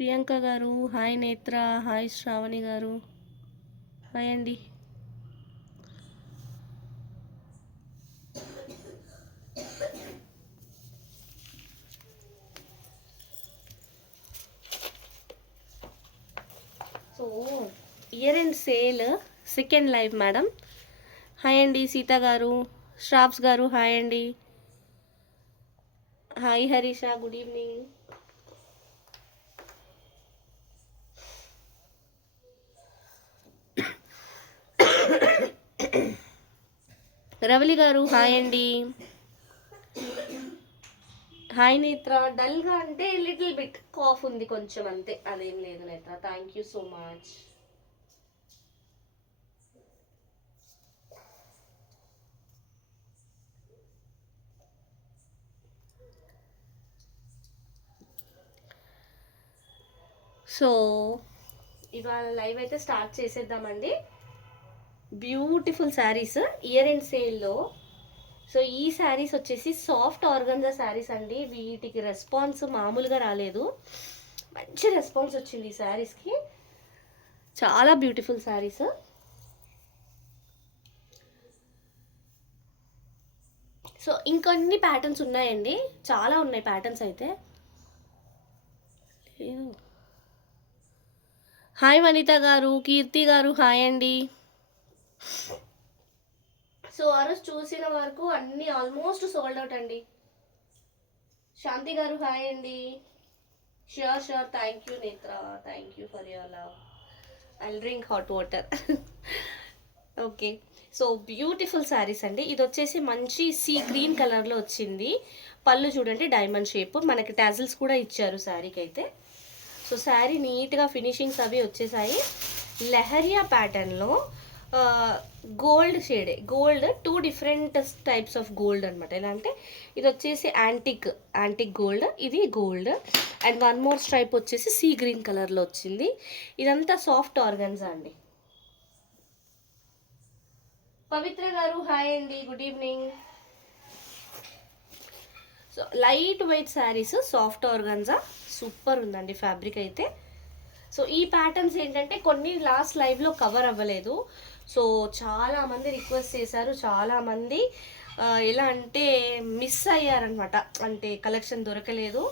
ప్రియాంక గారు హాయ్, నేత్ర హాయ్, శ్రావణి గారు హాయ్ అండి. So year end sale second live madam. Hi అండి సీత గారు, శ్రాప్స్ గారు హాయ్ అండి. Hi Harisha, good evening. Ravali గారు హాయ్ అండి. హాయ్ నేత్ర. డల్గా అంటే లిటిల్ బిట్ కాఫ్ ఉంది కొంచెం, అంతే, అదేం లేదు Netra. Thank you so much. So ఇవాళ లైవ్ అయితే స్టార్ట్ చేసేద్దామండి. బ్యూటిఫుల్ శారీస్ ఇయర్ అండ్ సేల్లో. సో ఈ శారీస్ వచ్చేసి సాఫ్ట్ ఆర్గంజా శారీస్ అండి. వీటికి రెస్పాన్స్ మామూలుగా రాలేదు, మంచి రెస్పాన్స్ వచ్చింది ఈ శారీస్కి. చాలా బ్యూటిఫుల్ శారీస్. సో ఇంకొన్ని ప్యాటర్న్స్ ఉన్నాయండి, చాలా ఉన్నాయి ప్యాటర్న్స్ అయితే. హాయ్ వనిత గారు, కీర్తి గారు హాయ్ అండి. సో ఆ రోజు చూసిన వరకు అన్నీ ఆల్మోస్ట్ సోల్డ్ అవుట్ అండి. శాంతి గారు హాయ్ అండి. ష్యూర్ ష్యూర్, థ్యాంక్ యూ నేత్ర, thank you for your love. I drink hot water. Okay. So beautiful saris అండి. ఇది వచ్చేసి మంచి సీ గ్రీన్ కలర్లో వచ్చింది. పళ్ళు చూడండి డైమండ్ షేప్, మనకి టాజిల్స్ కూడా ఇచ్చారు శారీకి అయితే. సో శారీ నీట్గా ఫినిషింగ్స్ అవి వచ్చేసాయి. లెహరియా ప్యాటర్న్లో గోల్డ్ షేడే, gold 2 different types of gold అనమాట. ఎలా అంటే ఇది వచ్చేసి యాంటిక్ గోల్డ్, ఇది gold, and one more stripe వచ్చేసి సీ గ్రీన్ కలర్లో వచ్చింది. ఇదంతా సాఫ్ట్ ఆర్గన్జా అండి. పవిత్ర గారు హాయ్ అండి, good evening. So light weight saris, soft organza, super ఉందండి ఫ్యాబ్రిక్ అయితే. సో ఈ ప్యాటర్న్స్ ఏంటంటే కొన్ని లాస్ట్ లైవ్లో కవర్ అవ్వలేదు. సో చాలామంది రిక్వెస్ట్ చేశారు, చాలామంది ఎలా అంటే మిస్ అయ్యారనమాట, అంటే కలెక్షన్ దొరకలేదు.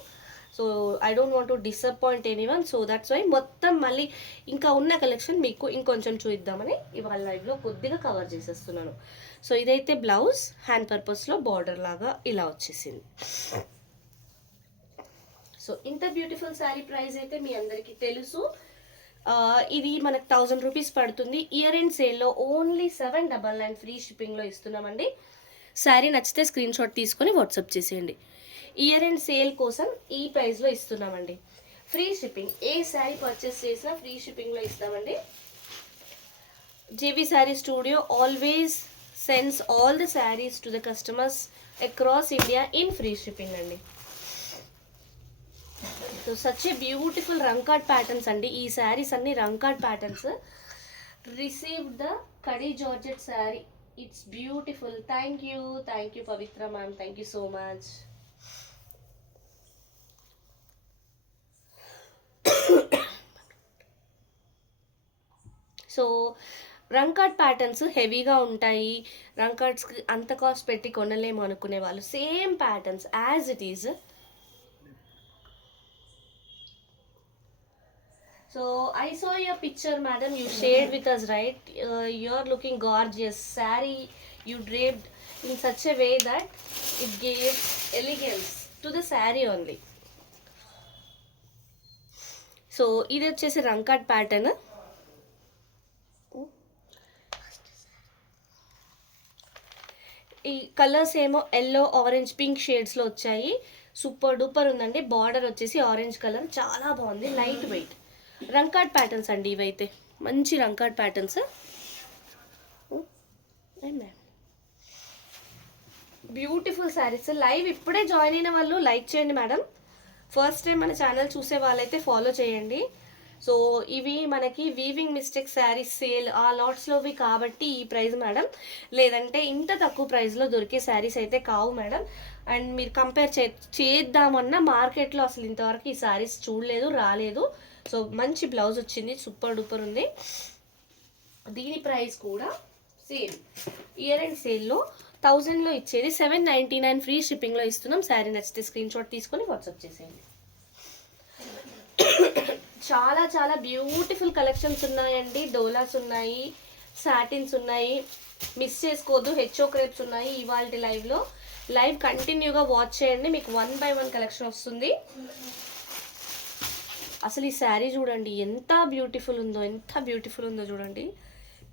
So I don't want to disappoint anyone. So that's why మొత్తం మళ్ళీ ఇంకా ఉన్న కలెక్షన్ మీకు ఇంకొంచెం చూద్దామని ఇవాళ లైవ్లో కొద్దిగా కవర్ చేసేస్తున్నాను. సో ఇదైతే బ్లౌజ్, హ్యాండ్ పర్పస్లో బార్డర్ లాగా ఇలా వచ్చేసింది. సో ఇంత బ్యూటిఫుల్ శారీ ప్రైస్ అయితే మీ అందరికీ తెలుసు. ఇది మనకు 1000 రూపీస్ పడుతుంది. ఇయర్ అండ్ సేల్లో ఓన్లీ 799 ఫ్రీ షిప్పింగ్లో ఇస్తున్నామండి. శారీ నచ్చితే స్క్రీన్ షాట్ తీసుకొని వాట్సాప్ చేసేయండి. ఇయర్ అండ్ సేల్ కోసం ఈ ప్రైస్లో ఇస్తున్నామండి. ఫ్రీ షిప్పింగ్, ఏ శారీ పర్చేస్ చేసినా ఫ్రీ షిప్పింగ్లో ఇస్తామండి. JB sari studio always sends all the saris to the customers across India in free shipping అండి. So such a beautiful rangkat patterns అండి. ఈ శారీస్ అన్ని rangkat patterns. Receive the kadhi georgette sari, it's beautiful. Thank you Pavitra ma'am, thank you so much. So rangkat patterns హెవీగా ఉంటాయి, రంకాట్స్కి అంత cost పెట్టి కొనలేము అనుకునే వాళ్ళు same patterns as it is. So I saw your picture, madam. You shared with us, right? You're looking gorgeous. Saree you draped in such a way that it gave elegance to the saree only. So ఇది వచ్చేసి రంకాట్ pattern. ఈ colours ఏమో yellow, orange, pink షేడ్స్లో వచ్చాయి. Super duper ఉందండి. Border వచ్చేసి orange colour, చాలా బాగుంది, light weight రంకాట్ patterns అండి. ఇవైతే మంచి రంకాట్ ప్యాటర్న్స్. బ్యూటిఫుల్ శారీస్. లైవ్ ఇప్పుడే జాయిన్ అయిన వాళ్ళు లైక్ చేయండి మేడం. ఫస్ట్ టైం మన ఛానల్ చూసే వాళ్ళైతే ఫాలో చేయండి. సో ఇవి మనకి వీవింగ్ మిస్టేక్ శారీస్ సేల్ ఆ లాట్స్లోవి కాబట్టి ఈ ప్రైస్ మేడం. లేదంటే ఇంత తక్కువ ప్రైస్లో దొరికే శారీస్ అయితే కావు మేడం. అండ్ మీరు కంపేర్ చేద్దామన్నా మార్కెట్లో అసలు ఇంతవరకు ఈ శారీస్ చూడలేదు, రాలేదు. సో మంచి బ్లౌజ్ వచ్చింది, సూపర్ డూపర్ ఉంది. దీని ప్రైస్ కూడా సేమ్ ఇయర్ అండ్ సేల్లో 1000లో ఇచ్చేది 799 ఫ్రీ షిప్పింగ్లో ఇస్తున్నాం. శారీ నచ్చితే స్క్రీన్ షాట్ తీసుకొని వాట్సాప్ చేసేయండి. చాలా చాలా బ్యూటిఫుల్ కలెక్షన్స్ ఉన్నాయండి. డోలాస్ ఉన్నాయి, సాటిన్స్ ఉన్నాయి, మిస్ చేసుకోవద్దు. హెచ్ఓ క్రేప్స్ ఉన్నాయి. ఇవాళ లైవ్ కంటిన్యూగా వాచ్ చేయండి, మీకు 1 by 1 కలెక్షన్ వస్తుంది. అసలు ఈ శారీ చూడండి ఎంత బ్యూటిఫుల్ ఉందో చూడండి.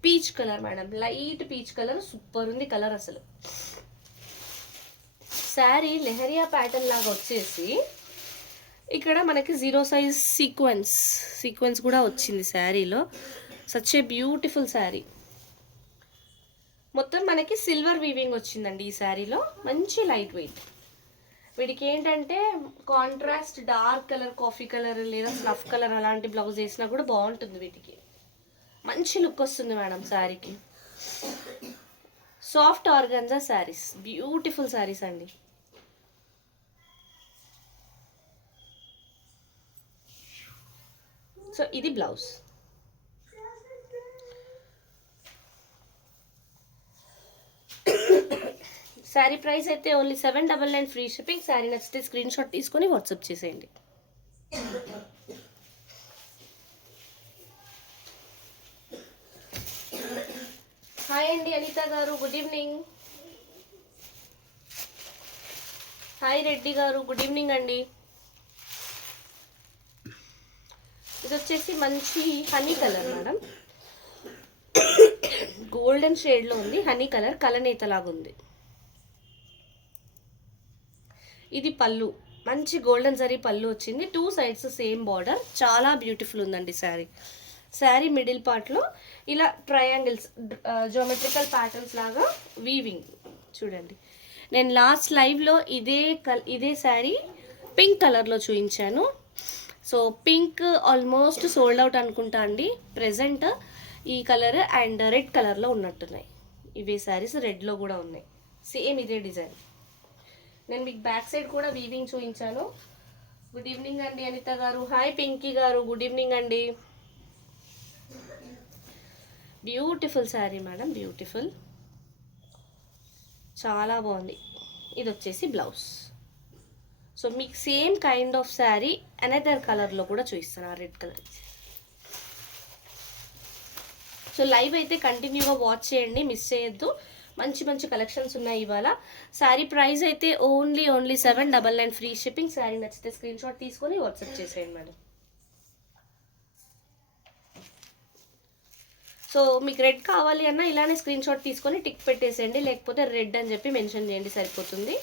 Peach colour madam, light peach colour, super ఉంది కలర్ అసలు. శారీ లెహరియా ప్యాటర్న్ లాగా వచ్చేసి ఇక్కడ మనకి 0 సైజ్ సీక్వెన్స్ కూడా వచ్చింది శారీలో. Such a beautiful sari. మొత్తం మనకి సిల్వర్ వీవింగ్ వచ్చిందండి ఈ శారీలో. మంచి లైట్ వెయిట్. వీడికి ఏంటంటే contrast dark colour, coffee colour లేదా స్నఫ్ కలర్ అలాంటి బ్లౌజ్ వేసినా కూడా బాగుంటుంది. వీటికి మంచి లుక్ వస్తుంది మేడం శారీకి. Soft organza saris, beautiful saris అండి. సో ఇది బ్లౌజ్. శారీ ప్రైస్ అయితే ఓన్లీ 799 ఫ్రీ షిప్పింగ్. శారీ నచ్చితే స్క్రీన్ షాట్ తీసుకొని వాట్సాప్ చేసేయండి. హాయ్ అండి అనిత గారు, గుడ్ ఈవినింగ్. హాయ్ రెడ్డి గారు, గుడ్ ఈవినింగ్ అండి. ఇది వచ్చేసి మంచి హనీ కలర్ మేడం, గోల్డెన్ షేడ్లో ఉంది. హనీ కలర్, కలనేతలాగా ఉంది. ఇది పళ్ళు, మంచి గోల్డెన్ జరీ పళ్ళు వచ్చింది. 2 సైడ్స్ సేమ్ బార్డర్, చాలా బ్యూటిఫుల్ ఉందండి శారీ. శారీ మిడిల్ పార్ట్లో ఇలా ట్రయాంగిల్స్, జియోమెట్రికల్ ప్యాటర్న్స్ లాగా వీవింగ్ చూడండి. నేను లాస్ట్ లైవ్లో ఇదే శారీ పింక్ కలర్లో చూపించాను. So pink almost sold out అనుకుంటా అండి. ప్రెజెంట్ ఈ కలర్ అండ్ రెడ్ కలర్లో ఉన్నట్టున్నాయి. ఇవే శారీస్ రెడ్లో కూడా ఉన్నాయి, సేమ్ ఇదే డిజైన్. నేను మీకు బ్యాక్ సైడ్ కూడా వీవింగ్ చూపించాను. గుడ్ ఈవినింగ్ అండి అనిత గారు. హాయ్ పింకీ గారు, గుడ్ ఈవినింగ్ అండి. బ్యూటిఫుల్ శారీ మేడం, బ్యూటిఫుల్, చాలా బాగుంది. ఇది వచ్చేసి బ్లౌజ్. సో మీకు same kind of sari another కలర్లో కూడా చూపిస్తాను, ఆ రెడ్ కలర్. సో లైవ్ అయితే కంటిన్యూగా వాచ్ చేయండి, మిస్ చేయొద్దు. మంచి మంచి కలెక్షన్స్ ఉన్నాయి ఇవాళ. శారీ ప్రైస్ అయితే ఓన్లీ 799 ఫ్రీ షిప్పింగ్. శారీ నచ్చితే స్క్రీన్ షాట్ తీసుకొని వాట్సాప్ చేసేయండి మేడం. సో మీకు రెడ్ కావాలి అన్నా ఇలానే స్క్రీన్ షాట్ తీసుకొని టిక్ పెట్టేసేయండి, లేకపోతే రెడ్ అని చెప్పి మెన్షన్ చేయండి, సరిపోతుంది.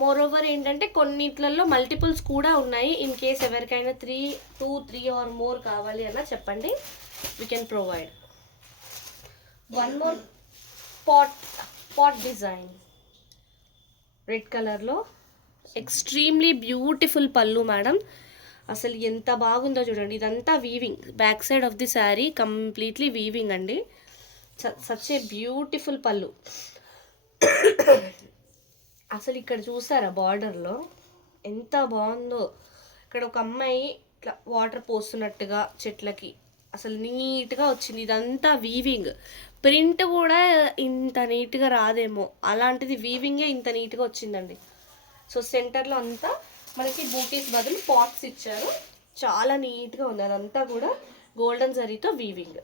మోర్ ఓవర్ ఏంటంటే కొన్నిట్లలో మల్టిపుల్స్ కూడా ఉన్నాయి. ఇన్ కేస్ ఎవరికైనా 3 ఆర్ మోర్ కావాలి అన్నా చెప్పండి, we can provide. One more pot design red కలర్లో, ఎక్స్ట్రీమ్లీ బ్యూటిఫుల్ పళ్ళు మేడం. అసలు ఎంత బాగుందో చూడండి. ఇదంతా weaving, back side of the sari completely weaving అండి. సచ్ ఏ బ్యూటిఫుల్ పళ్ళు. అసలు ఇక్కడ చూసారా బార్డర్లో ఎంత బాగుందో. ఇక్కడ ఒక అమ్మాయి ఇట్లా వాటర్ పోస్తున్నట్టుగా చెట్లకి అసలు నీట్గా వచ్చింది. ఇదంతా వీవింగ్. ప్రింట్ కూడా ఇంత నీట్గా రాదేమో, అలాంటిది వీవింగే ఇంత నీట్గా వచ్చిందండి. సో సెంటర్లో అంతా మనకి బూటీస్ బదులు పాట్స్ ఇచ్చారు, చాలా నీట్గా ఉంది. అదంతా కూడా గోల్డెన్ జరీతో వీవింగ్.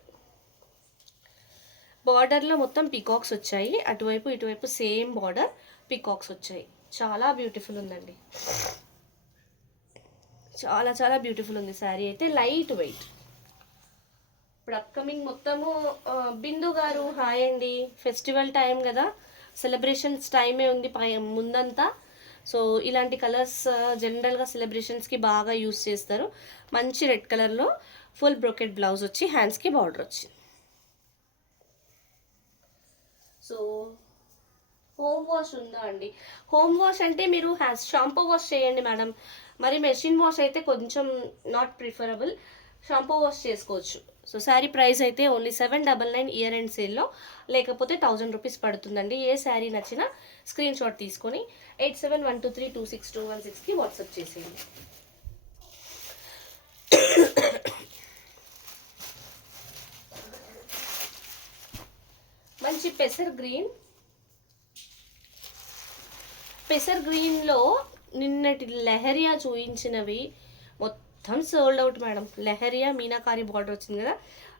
బార్డర్లో మొత్తం పికాక్స్ వచ్చాయి, అటువైపు ఇటువైపు సేమ్ బార్డర్, పికాక్స్ వచ్చాయి. చాలా బ్యూటిఫుల్ ఉందండి, చాలా చాలా బ్యూటిఫుల్ ఉంది శారీ అయితే. Light weight. ఇప్పుడు అప్కమింగ్ మొత్తము బిందు గారు హాయ్ అండి. ఫెస్టివల్ టైం కదా, సెలబ్రేషన్స్ టైమే ఉంది ముందంతా. సో ఇలాంటి కలర్స్ జనరల్గా సెలబ్రేషన్స్కి బాగా యూస్ చేస్తారు. మంచి రెడ్ కలర్లో ఫుల్ బ్రోకెట్ బ్లౌజ్ వచ్చి హ్యాండ్స్కి బార్డర్ వచ్చింది. సో హోమ్ వాష్ ఉందా అండి? హోమ్ వాష్ అంటే మీరు షాంపూ వాష్ చేయండి మేడం. మరి మెషిన్ వాష్ అయితే కొంచెం నాట్ ప్రిఫరబుల్, షాంపూ వాష్ చేసుకోవచ్చు. సో శారీ ప్రైస్ అయితే ఓన్లీ 799 ఇయర్ అండ్ సేల్లో, లేకపోతే 1000 రూపీస్ పడుతుందండి. ఏ శారీ నచ్చినా స్క్రీన్ షాట్ తీసుకొని 8712326216కి వాట్సాప్ చేసేయండి. మంచి పెసర్ గ్రీన్లో నిన్నటి లెహరియా చూపించినవి మొత్తం sold out madam. Leheriya meenakari border వచ్చింది కదా,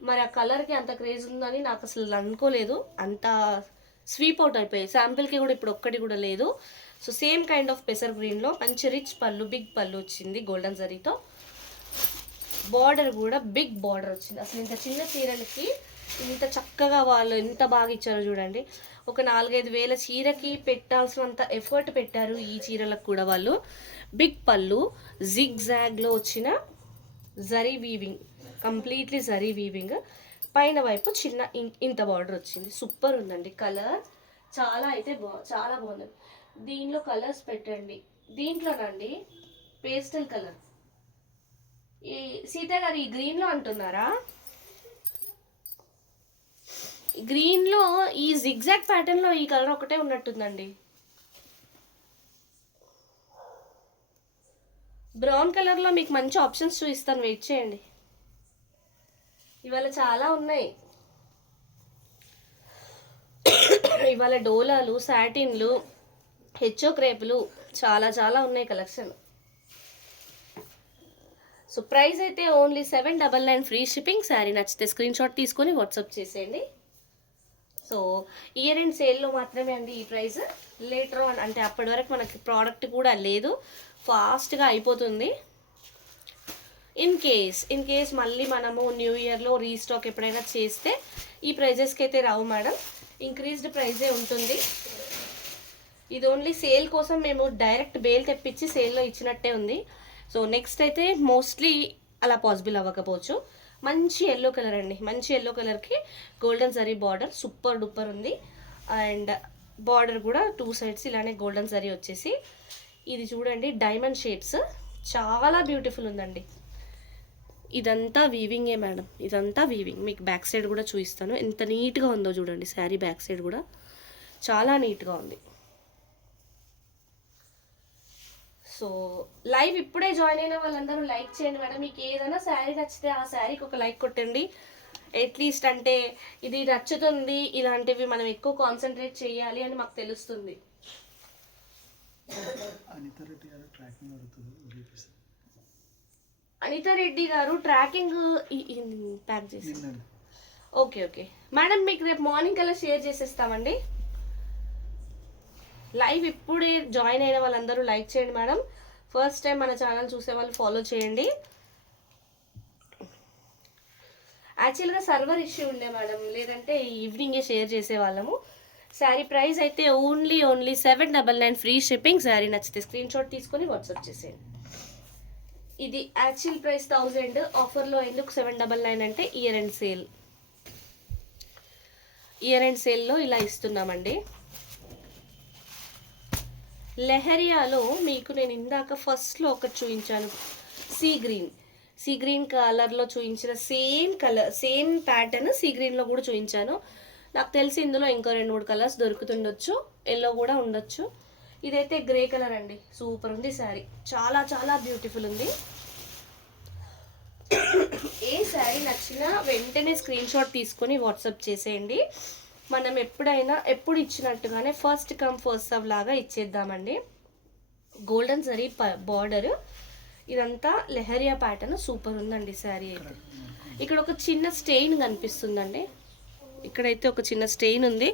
మరి ఆ కలర్కి అంత క్రేజ్ ఉందని నాకు అసలు అనుకోలేదు. అంత స్వీప్ అవుట్ అయిపోయాయి. శాంపిల్కి కూడా ఇప్పుడు ఒక్కటి కూడా లేదు. సో సేమ్ కైండ్ ఆఫ్ పెసర్ గ్రీన్లో మంచి రిచ్ పళ్ళు, బిగ్ పళ్ళు వచ్చింది గోల్డెన్ జరీతో. బార్డర్ కూడా బిగ్ బార్డర్ వచ్చింది. అసలు ఇంత చిన్న చీరలకి ఇంత చక్కగా వాళ్ళు ఎంత బాగా ఇచ్చారో చూడండి. ఒక 4-5 వేల చీరకి పెట్టాల్సినంత ఎఫర్ట్ పెట్టారు ఈ చీరలకు కూడా వాళ్ళు. బిగ్ పళ్ళు, జిగ్ జాగ్లో వచ్చిన zari weaving, completely zari weaving. పైన వైపు చిన్న ఇంత బార్డర్ వచ్చింది. సూపర్ ఉందండి కలర్, చాలా అయితే చాలా బాగుంది. దీనిలో కలర్స్ పెట్టండి. దీంట్లోనండి పేస్టల్ కలర్. ఈ సీత గారు ఈ గ్రీన్లో అంటున్నారా? గ్రీన్లో ఈ జిగ్జాగ్ ప్యాటర్న్లో ఈ కలర్ ఒకటే ఉన్నట్టుందండి. బ్రౌన్ కలర్లో మీకు మంచి ఆప్షన్స్ చూపిస్తాను, వెయిట్ చేయండి. ఇవాళ చాలా ఉన్నాయి. ఇవాళ డోలాలు, సాటిన్లు, హెచ్ఓ క్రేపులు చాలా చాలా ఉన్నాయి కలెక్షన్. సో ప్రైస్ అయితే ఓన్లీ 799 ఫ్రీ షిప్పింగ్. శారీ నచ్చితే స్క్రీన్ షాట్ తీసుకొని వాట్సాప్ చేసేయండి. సో ఇయర్ అండ్ సేల్లో మాత్రమే అండి ఈ ప్రైస్. లేటర్ ఆన్ అంటే అప్పటి వరకు మనకి ప్రోడక్ట్ కూడా లేదు, ఫాస్ట్గా అయిపోతుంది. ఇన్ కేస్ మళ్ళీ మనము న్యూ ఇయర్లో రీస్టాక్ ఎప్పుడైనా చేస్తే ఈ ప్రైజెస్కి అయితే రావు మేడం, ఇంక్రీజ్డ్ ప్రైజే ఉంటుంది. ఇది ఓన్లీ సేల్ కోసం మేము డైరెక్ట్ బేల్ తెప్పించి సేల్లో ఇచ్చినట్టే ఉంది. సో నెక్స్ట్ అయితే మోస్ట్లీ అలా పాసిబుల్ అవ్వకపోవచ్చు. మంచి ఎల్లో కలర్ అండి, మంచి ఎల్లో కలర్కి golden zari border super duper ఉంది. అండ్ బార్డర్ కూడా 2 సైడ్స్ ఇలానే గోల్డెన్ జరీ వచ్చేసి, ఇది చూడండి డైమండ్ షేప్స్, చాలా బ్యూటిఫుల్ ఉందండి. ఇదంతా వీవింగే మేడం, ఇదంతా వీవింగ్. మీకు బ్యాక్ సైడ్ కూడా చూపిస్తాను ఎంత నీట్గా ఉందో చూడండి. శారీ బ్యాక్ సైడ్ కూడా చాలా నీట్గా ఉంది. సో లైవ్ ఇప్పుడే జాయిన్ అయిన వాళ్ళందరూ లైక్ చేయండి మేడం. మీకు ఏదైనా శారీ నచ్చితే ఆ శారీకి ఒక లైక్ కొట్టండి అట్లీస్ట్. అంటే ఇది నచ్చుతుంది, ఇలాంటివి మనం ఎక్కువ కాన్సన్ట్రేట్ చేయాలి అని మాకు తెలుస్తుంది. అనితా రెడ్డి గారు ట్రాకింగ్ ప్యాక్ చేసి ఓకే మేడం, మీకు రేపు మార్నింగ్ కల్లా షేర్ చేసేస్తామండి. లైవ్ ఇప్పుడే జాయిన్ అయిన వాళ్ళందరూ లైక్ చేయండి మేడం. ఫస్ట్ టైం మన ఛానల్ చూసే వాళ్ళు ఫాలో చేయండి. యాక్చువల్గా సర్వర్ ఇష్యూ ఉండే మేడం, లేదంటే ఈవినింగే షేర్ చేసేవాళ్ళము. శారీ ప్రైస్ అయితే ఓన్లీ 799 ఫ్రీ షిప్పింగ్. శారీ నచ్చితే స్క్రీన్ షాట్ తీసుకొని వాట్సాప్ చేసేయండి. ఇది యాక్చువల్ ప్రైస్ 1000, ఆఫర్లో ఎందుకు 799 అంటే ఇయర్ అండ్ సేల్లో ఇలా ఇస్తున్నామండి. లెహరియాలో మీకు నేను ఇందాక ఫస్ట్లో ఒకటి చూపించాను, సీ గ్రీన్ కలర్లో చూపించిన సేమ్ ప్యాటర్న్ సీ గ్రీన్లో కూడా చూపించాను. నాకు తెలిసి ఇందులో ఇంకో 2-3 కలర్స్ దొరుకుతుండొచ్చు, ఎల్లో కూడా ఉండొచ్చు. ఇదైతే గ్రే కలర్ అండి, సూపర్ ఉంది శారీ, చాలా చాలా బ్యూటిఫుల్ ఉంది. ఏ శారీ నచ్చినా వెంటనే స్క్రీన్ షాట్ తీసుకొని వాట్సాప్ చేసేయండి. మనం ఎప్పుడు ఇచ్చినట్టుగానే ఫస్ట్ కమ్ ఫస్ట్ సర్వ్ లాగా ఇచ్చేద్దామండి. గోల్డెన్ జరీ బార్డర్, ఇదంతా లెహరియా ప్యాటర్న్ సూపర్ ఉందండి శారీ అయితే. ఇక్కడ ఒక చిన్న స్టెయిన్ కనిపిస్తుందండి, ఇక్కడైతే ఒక చిన్న స్టెయిన్ ఉంది.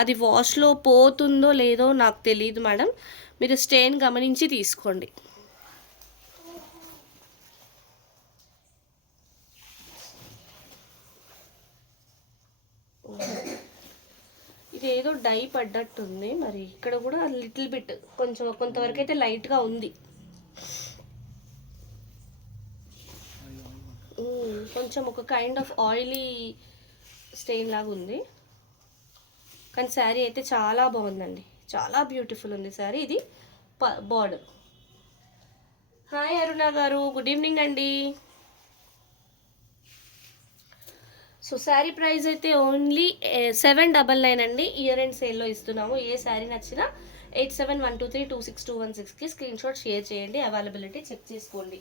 అది వాష్లో పోతుందో లేదో నాకు తెలియదు మేడం, మీరు స్టెయిన్ గమనించి తీసుకోండి. ఇది ఏదో డై పడ్డట్టుంది, మరి ఇక్కడ కూడా లిటిల్ బిట్ కొంతవరకు అయితే లైట్గా ఉంది. కొంచెం ఒక కైండ్ ఆఫ్ ఆయిలీ స్టెయిన్ లాగా ఉంది, కానీ శారీ అయితే చాలా బాగుందండి, చాలా బ్యూటిఫుల్ ఉంది శారీ. ఇది బార్డర్, హాయ్ అరుణ గారు, గుడ్ ఈవినింగ్ అండి. సో శారీ ప్రైస్ అయితే ఓన్లీ 799 అండి. ఇయర్ అండ్ సేల్లో ఇస్తున్నాము. ఏ శారీ నచ్చినా 8712326216కి స్క్రీన్ షాట్ షేర్ చేయండి. అవైలబిలిటీ చెక్ చేసుకోండి.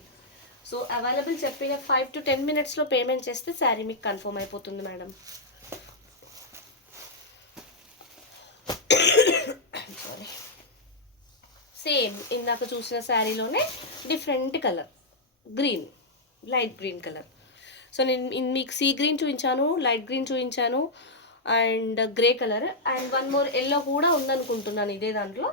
సో అవైలబుల్ చెప్పిన 5 to 10 మినిట్స్లో పేమెంట్ చేస్తే శారీ మీకు కన్ఫర్మ్ అయిపోతుంది మేడం. సారీ, సేమ్ ఇందాక చూసిన శారీలోనే different colour, green, light green colour. So నేను మీకు సీ గ్రీన్ చూపించాను, లైట్ గ్రీన్ చూపించాను, and grey colour, and one more yellow కూడా ఉందనుకుంటున్నాను ఇదే దాంట్లో.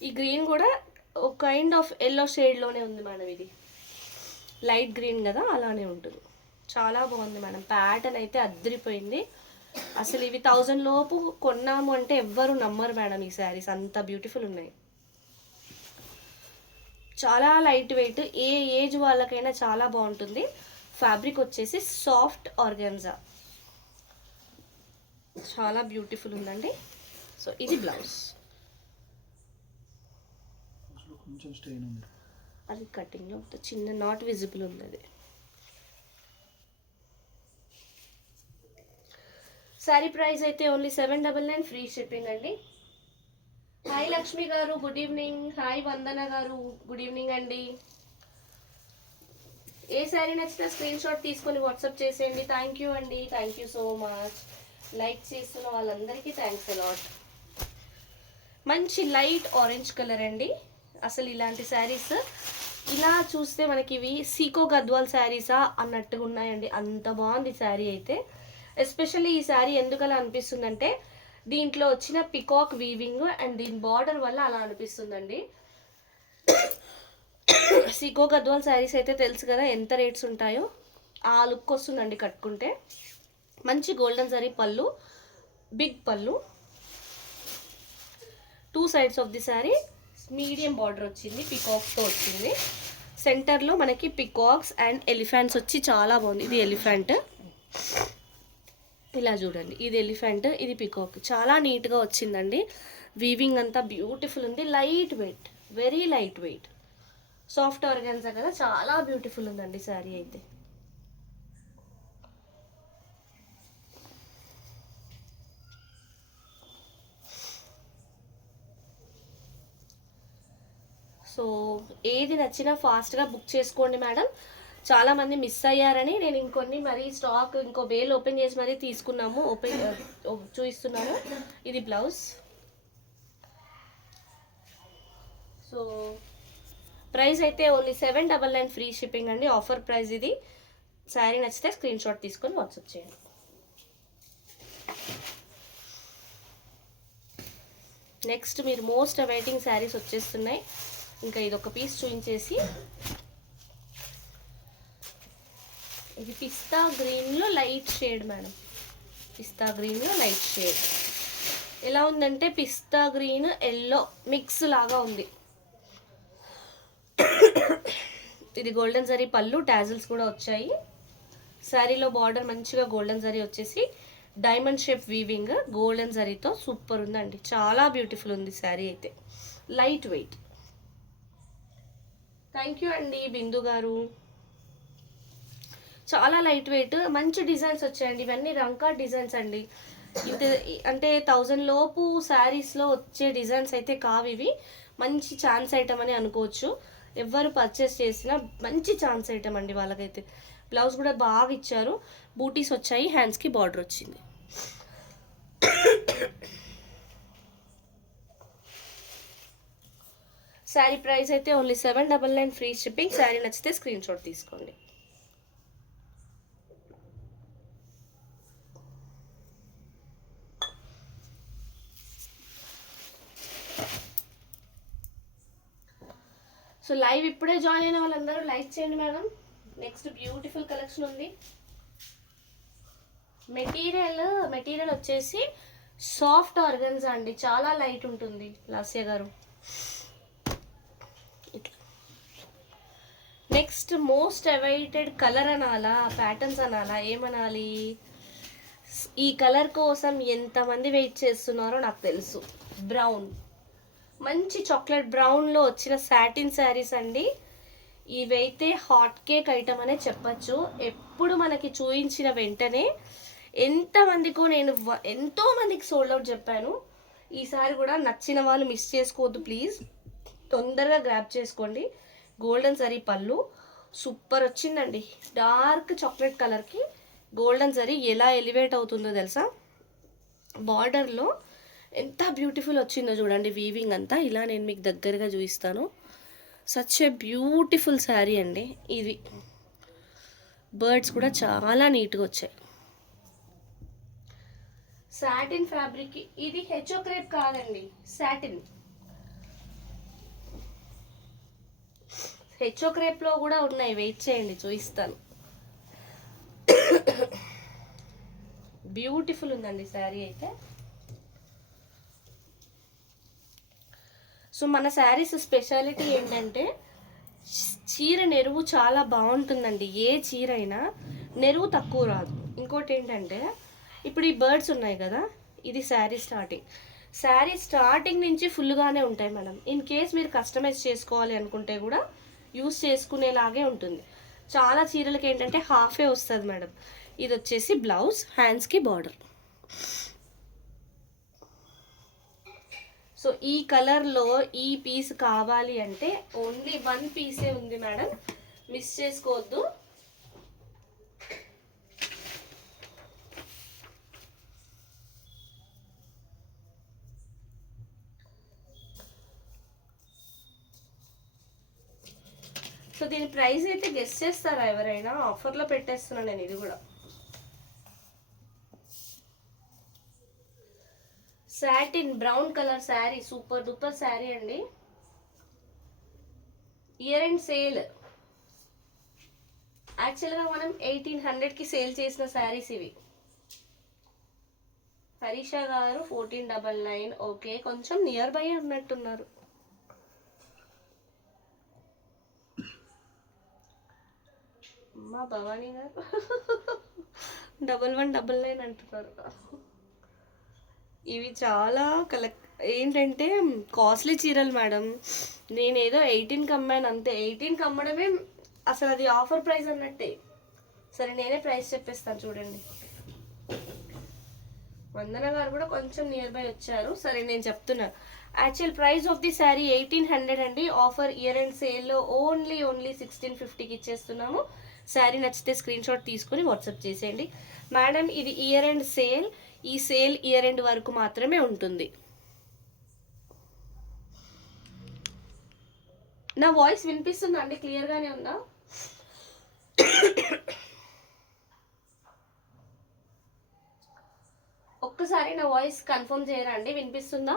ఈ గ్రీన్ కూడా ఒక కైండ్ ఆఫ్ ఎల్లో షేడ్లోనే ఉంది మేడం. ఇది లైట్ గ్రీన్ కదా, అలానే ఉంటుంది. చాలా బాగుంది మేడం. ప్యాటర్న్ అయితే అద్దరిపోయింది. అసలు ఇవి 1000 లోపు కొన్నాము అంటే ఎవ్వరు నమ్మరు మేడం. ఈ శారీస్ అంత బ్యూటిఫుల్ ఉన్నాయి. చాలా లైట్ వెయిట్, ఏ ఏజ్ వాళ్ళకైనా చాలా బాగుంటుంది. ఫ్యాబ్రిక్ వచ్చేసి సాఫ్ట్ ఆర్గాన్జా, చాలా బ్యూటిఫుల్ ఉందండి. సో ఇది బ్లౌజ్, అది కటింగ్లో చిన్న నాట్ విజిబుల్ ఉంది. అది శారీ ప్రైస్ అయితే ఓన్లీ 799, ఫ్రీ షిప్పింగ్ అండి. హాయ్ లక్ష్మి గారు, గుడ్ ఈవినింగ్. హాయ్ వందన గారు, గుడ్ ఈవినింగ్ అండి. ఏ శారీ నచ్చినా స్క్రీన్ షాట్ తీసుకొని వాట్సాప్ చేసేయండి. థ్యాంక్ యూ అండి, thank you so much. Like చేస్తున్న వాళ్ళందరికీ థ్యాంక్స్ అలాట్. మంచి లైట్ ఆరెంజ్ కలర్ అండి. అసలు ఇలాంటి శారీస్ ఇలా చూస్తే మనకి ఇవి సీకో గద్వాల్ శారీసా అన్నట్టుగా ఉన్నాయండి. అంత బాగుంది శారీ అయితే. ఎస్పెషల్లీ ఈ శారీ ఎందుకలా అనిపిస్తుందంటే దీంట్లో వచ్చిన పికాక్ వీవింగ్ అండ్ దీని బార్డర్ వల్ల అలా అనిపిస్తుందండి. సీకో గద్వాల్ శారీస్ అయితే తెలుసు కదా ఎంత రేట్స్ ఉంటాయో. ఆ లుక్ వస్తుందండి కట్టుకుంటే. మంచి గోల్డెన్ జరీ పళ్ళు, బిగ్ పళ్ళు, 2 sides of the sari medium border వచ్చింది, పికాక్స్తో వచ్చింది. సెంటర్లో మనకి పికాక్స్ అండ్ ఎలిఫెంట్స్ వచ్చి చాలా బాగుంది. ఇది ఎలిఫెంట్, ఇలా చూడండి. ఇది ఎలిఫెంట్, ఇది పికాక్. చాలా నీట్గా వచ్చిందండి. వీవింగ్ అంతా బ్యూటిఫుల్ ఉంది. Light weight, very light weight, soft organza కదా, చాలా బ్యూటిఫుల్ ఉందండి శారీ అయితే. సో ఏది నచ్చినా ఫాస్ట్గా బుక్ చేసుకోండి మేడం. చాలామంది మిస్ అయ్యారని నేను ఇంకొన్ని మరీ స్టాక్ ఇంకో బేల్ ఓపెన్ చేసి మరీ తీసుకున్నాము. చూపిస్తున్నాను. ఇది బ్లౌజ్. సో ప్రైస్ అయితే ఓన్లీ 799, ఫ్రీ షిప్పింగ్ అండి. ఆఫర్ ప్రైస్ ఇది. శారీ నచ్చితే స్క్రీన్ షాట్ తీసుకొని వాట్సాప్ చేయండి. నెక్స్ట్ మీరు మోస్ట్ అవైటింగ్ శారీస్ వచ్చేస్తున్నాయి. ఇంకా ఇది ఒక పీస్ చూపించేసి, ఇది పిస్తా గ్రీన్లో లైట్ షేడ్ మేడం. పిస్తా గ్రీన్లో లైట్ షేడ్ ఎలా ఉందంటే పిస్తా గ్రీన్ ఎల్లో మిక్స్ లాగా ఉంది. ఇది గోల్డెన్ జరీ పళ్ళు, టాజిల్స్ కూడా వచ్చాయి. శారీలో బార్డర్ మంచిగా గోల్డెన్ జరీ వచ్చేసి డైమండ్ షేప్ వీవింగ్ గోల్డెన్ జరీతో సూపర్ ఉందండి. చాలా బ్యూటిఫుల్ ఉంది శారీ అయితే. Light weight. థ్యాంక్ యూ అండి బిందు గారు. చాలా లైట్ వెయిట్, మంచి డిజైన్స్ వచ్చాయండి. ఇవన్నీ రంకా డిజైన్స్ అండి. ఇది అంటే 1000 లోపు శారీస్లో వచ్చే డిజైన్స్ అయితే కావు ఇవి. మంచి ఛాన్స్ ఐటమ్ అని అనుకోవచ్చు. ఎవరు పర్చేస్ చేసినా మంచి ఛాన్స్ ఐటమ్ అండి వాళ్ళకైతే. బ్లౌజ్ కూడా బాగా ఇచ్చారు, బూటీస్ వచ్చాయి, హ్యాండ్స్కి బార్డర్ వచ్చింది. శారీ ప్రైస్ అయితే ఓన్లీ 799, ఫ్రీ షిప్పింగ్. శారీ నచ్చితే స్క్రీన్ షాట్ తీసుకోండి. సో లైవ్ ఇప్పుడే జాయిన్ అయిన వాళ్ళందరూ లైక్ చేయండి మేడం. నెక్స్ట్ బ్యూటిఫుల్ కలెక్షన్ ఉంది. మెటీరియల్ వచ్చేసి సాఫ్ట్ ఆర్గన్జా అండి. చాలా లైట్ ఉంటుంది లాస్య గారు. నెక్స్ట్ మోస్ట్ అవైటెడ్ కలర్ అనాలా, ప్యాటర్న్స్ అనాలా, ఏమనాలి, ఈ కలర్ కోసం ఎంతమంది వెయిట్ చేస్తున్నారో నాకు తెలుసు. బ్రౌన్ మంచి చాక్లెట్ బ్రౌన్లో వచ్చిన సాటిన్ శారీస్ అండి. ఇవైతే హాట్ కేక్ ఐటమ్ అనే చెప్పచ్చు. ఎప్పుడు మనకి చూయించిన వెంటనే ఎంతమందికో నేను ఎంతో మందికి సోల్డ్ అవుట్ చెప్పాను. ఈసారి కూడా నచ్చిన వాళ్ళు మిస్ చేసుకోవద్దు ప్లీజ్, తొందరగా గ్రాప్ చేసుకోండి. గోల్డెన్ జరీ పళ్ళు సూపర్ వచ్చిందండి. డార్క్ చాక్లెట్ కలర్కి గోల్డెన్ జరీ ఎలా ఎలివేట్ అవుతుందో తెలుసా. బార్డర్లో ఎంత బ్యూటిఫుల్ వచ్చిందో చూడండి. వీవింగ్ అంతా ఇలా నేను మీకు దగ్గరగా చూపిస్తాను. సచ్ ఏ బ్యూటిఫుల్ శారీ అండి ఇది. బర్డ్స్ కూడా చాలా నీట్గా వచ్చాయి. సాటిన్ ఫ్యాబ్రిక్ ఇది. హెచ్ఓ క్రేప్ కాదండి, సాటిన్. హెచ్ఓ క్రేప్లో కూడా ఉన్నాయి, వెయిట్ చేయండి చూపిస్తాను. బ్యూటిఫుల్ ఉందండి శారీ అయితే. సో మన శారీస్ స్పెషాలిటీ ఏంటంటే చీర నెరువు చాలా బాగుంటుందండి. ఏ చీర అయినా నెరువు తక్కువ రాదు. ఇంకోటి ఏంటంటే ఇప్పుడు ఈ బర్డ్స్ ఉన్నాయి కదా, ఇది శారీ స్టార్టింగ్. శారీ స్టార్టింగ్ నుంచి ఫుల్గానే ఉంటాయి మేడం. ఇన్ కేస్ మీరు కస్టమైజ్ చేసుకోవాలి అనుకుంటే కూడా యూస్ చేసుకునేలాగే ఉంటుంది. చాలా చీరలకి ఏంటంటే హాఫే వస్తుంది మేడం. ఇది వచ్చేసి బ్లౌజ్, హ్యాండ్స్కి బార్డర్. సో ఈ కలర్లో ఈ పీస్ కావాలి అంటే ఓన్లీ 1 పీసే ఉంది మేడం, మిస్ చేసుకోవద్దు. సో దీని ప్రైస్ అయితే గెస్ చేస్తారా ఎవరైనా? ఆఫర్లో పెట్టేస్తున్నాను నేను. ఇది కూడా satin brown colour sari, super duper sari అండి. Year end sale. యాక్చువల్గా మనం 1800కి సేల్ చేసిన శారీస్ ఇవి. హరీష గారు 1499. ఓకే, కొంచెం నియర్ బై అన్నట్టున్నారు. అమ్మా భవానీ గారు 1199 అంటున్నారు. ఇవి చాలా ఏంటంటే కాస్ట్లీ చీరలు మేడం. నేనేదో 18కి అమ్మాను అంతే. 18కి అమ్మడమే అసలు అది ఆఫర్ ప్రైస్ అన్నట్టే. సరే నేనే ప్రైస్ చెప్పేస్తాను చూడండి. వందన గారు కూడా కొంచెం నియర్ బై వచ్చారు. సరే నేను చెప్తున్నా. Actual price of the sari 1800 అండి. ఆఫర్ ఇయర్ అండ్ సేల్లో ఓన్లీ 1650కి ఇచ్చేస్తున్నాము. శారీ నచ్చితే స్క్రీన్ షాట్ తీసుకొని వాట్సాప్ చేసేయండి. మేడం ఇది ఇయర్ అండ్ సేల్. ఈ సేల్ ఇయర్ ఎండ్ వరకు మాత్రమే ఉంటుంది. నా వాయిస్ వినిపిస్తుందా అండి? క్లియర్గానే ఉందా? ఒక్కసారి నా వాయిస్ కన్ఫర్మ్ చేయరా అండి, వినిపిస్తుందా?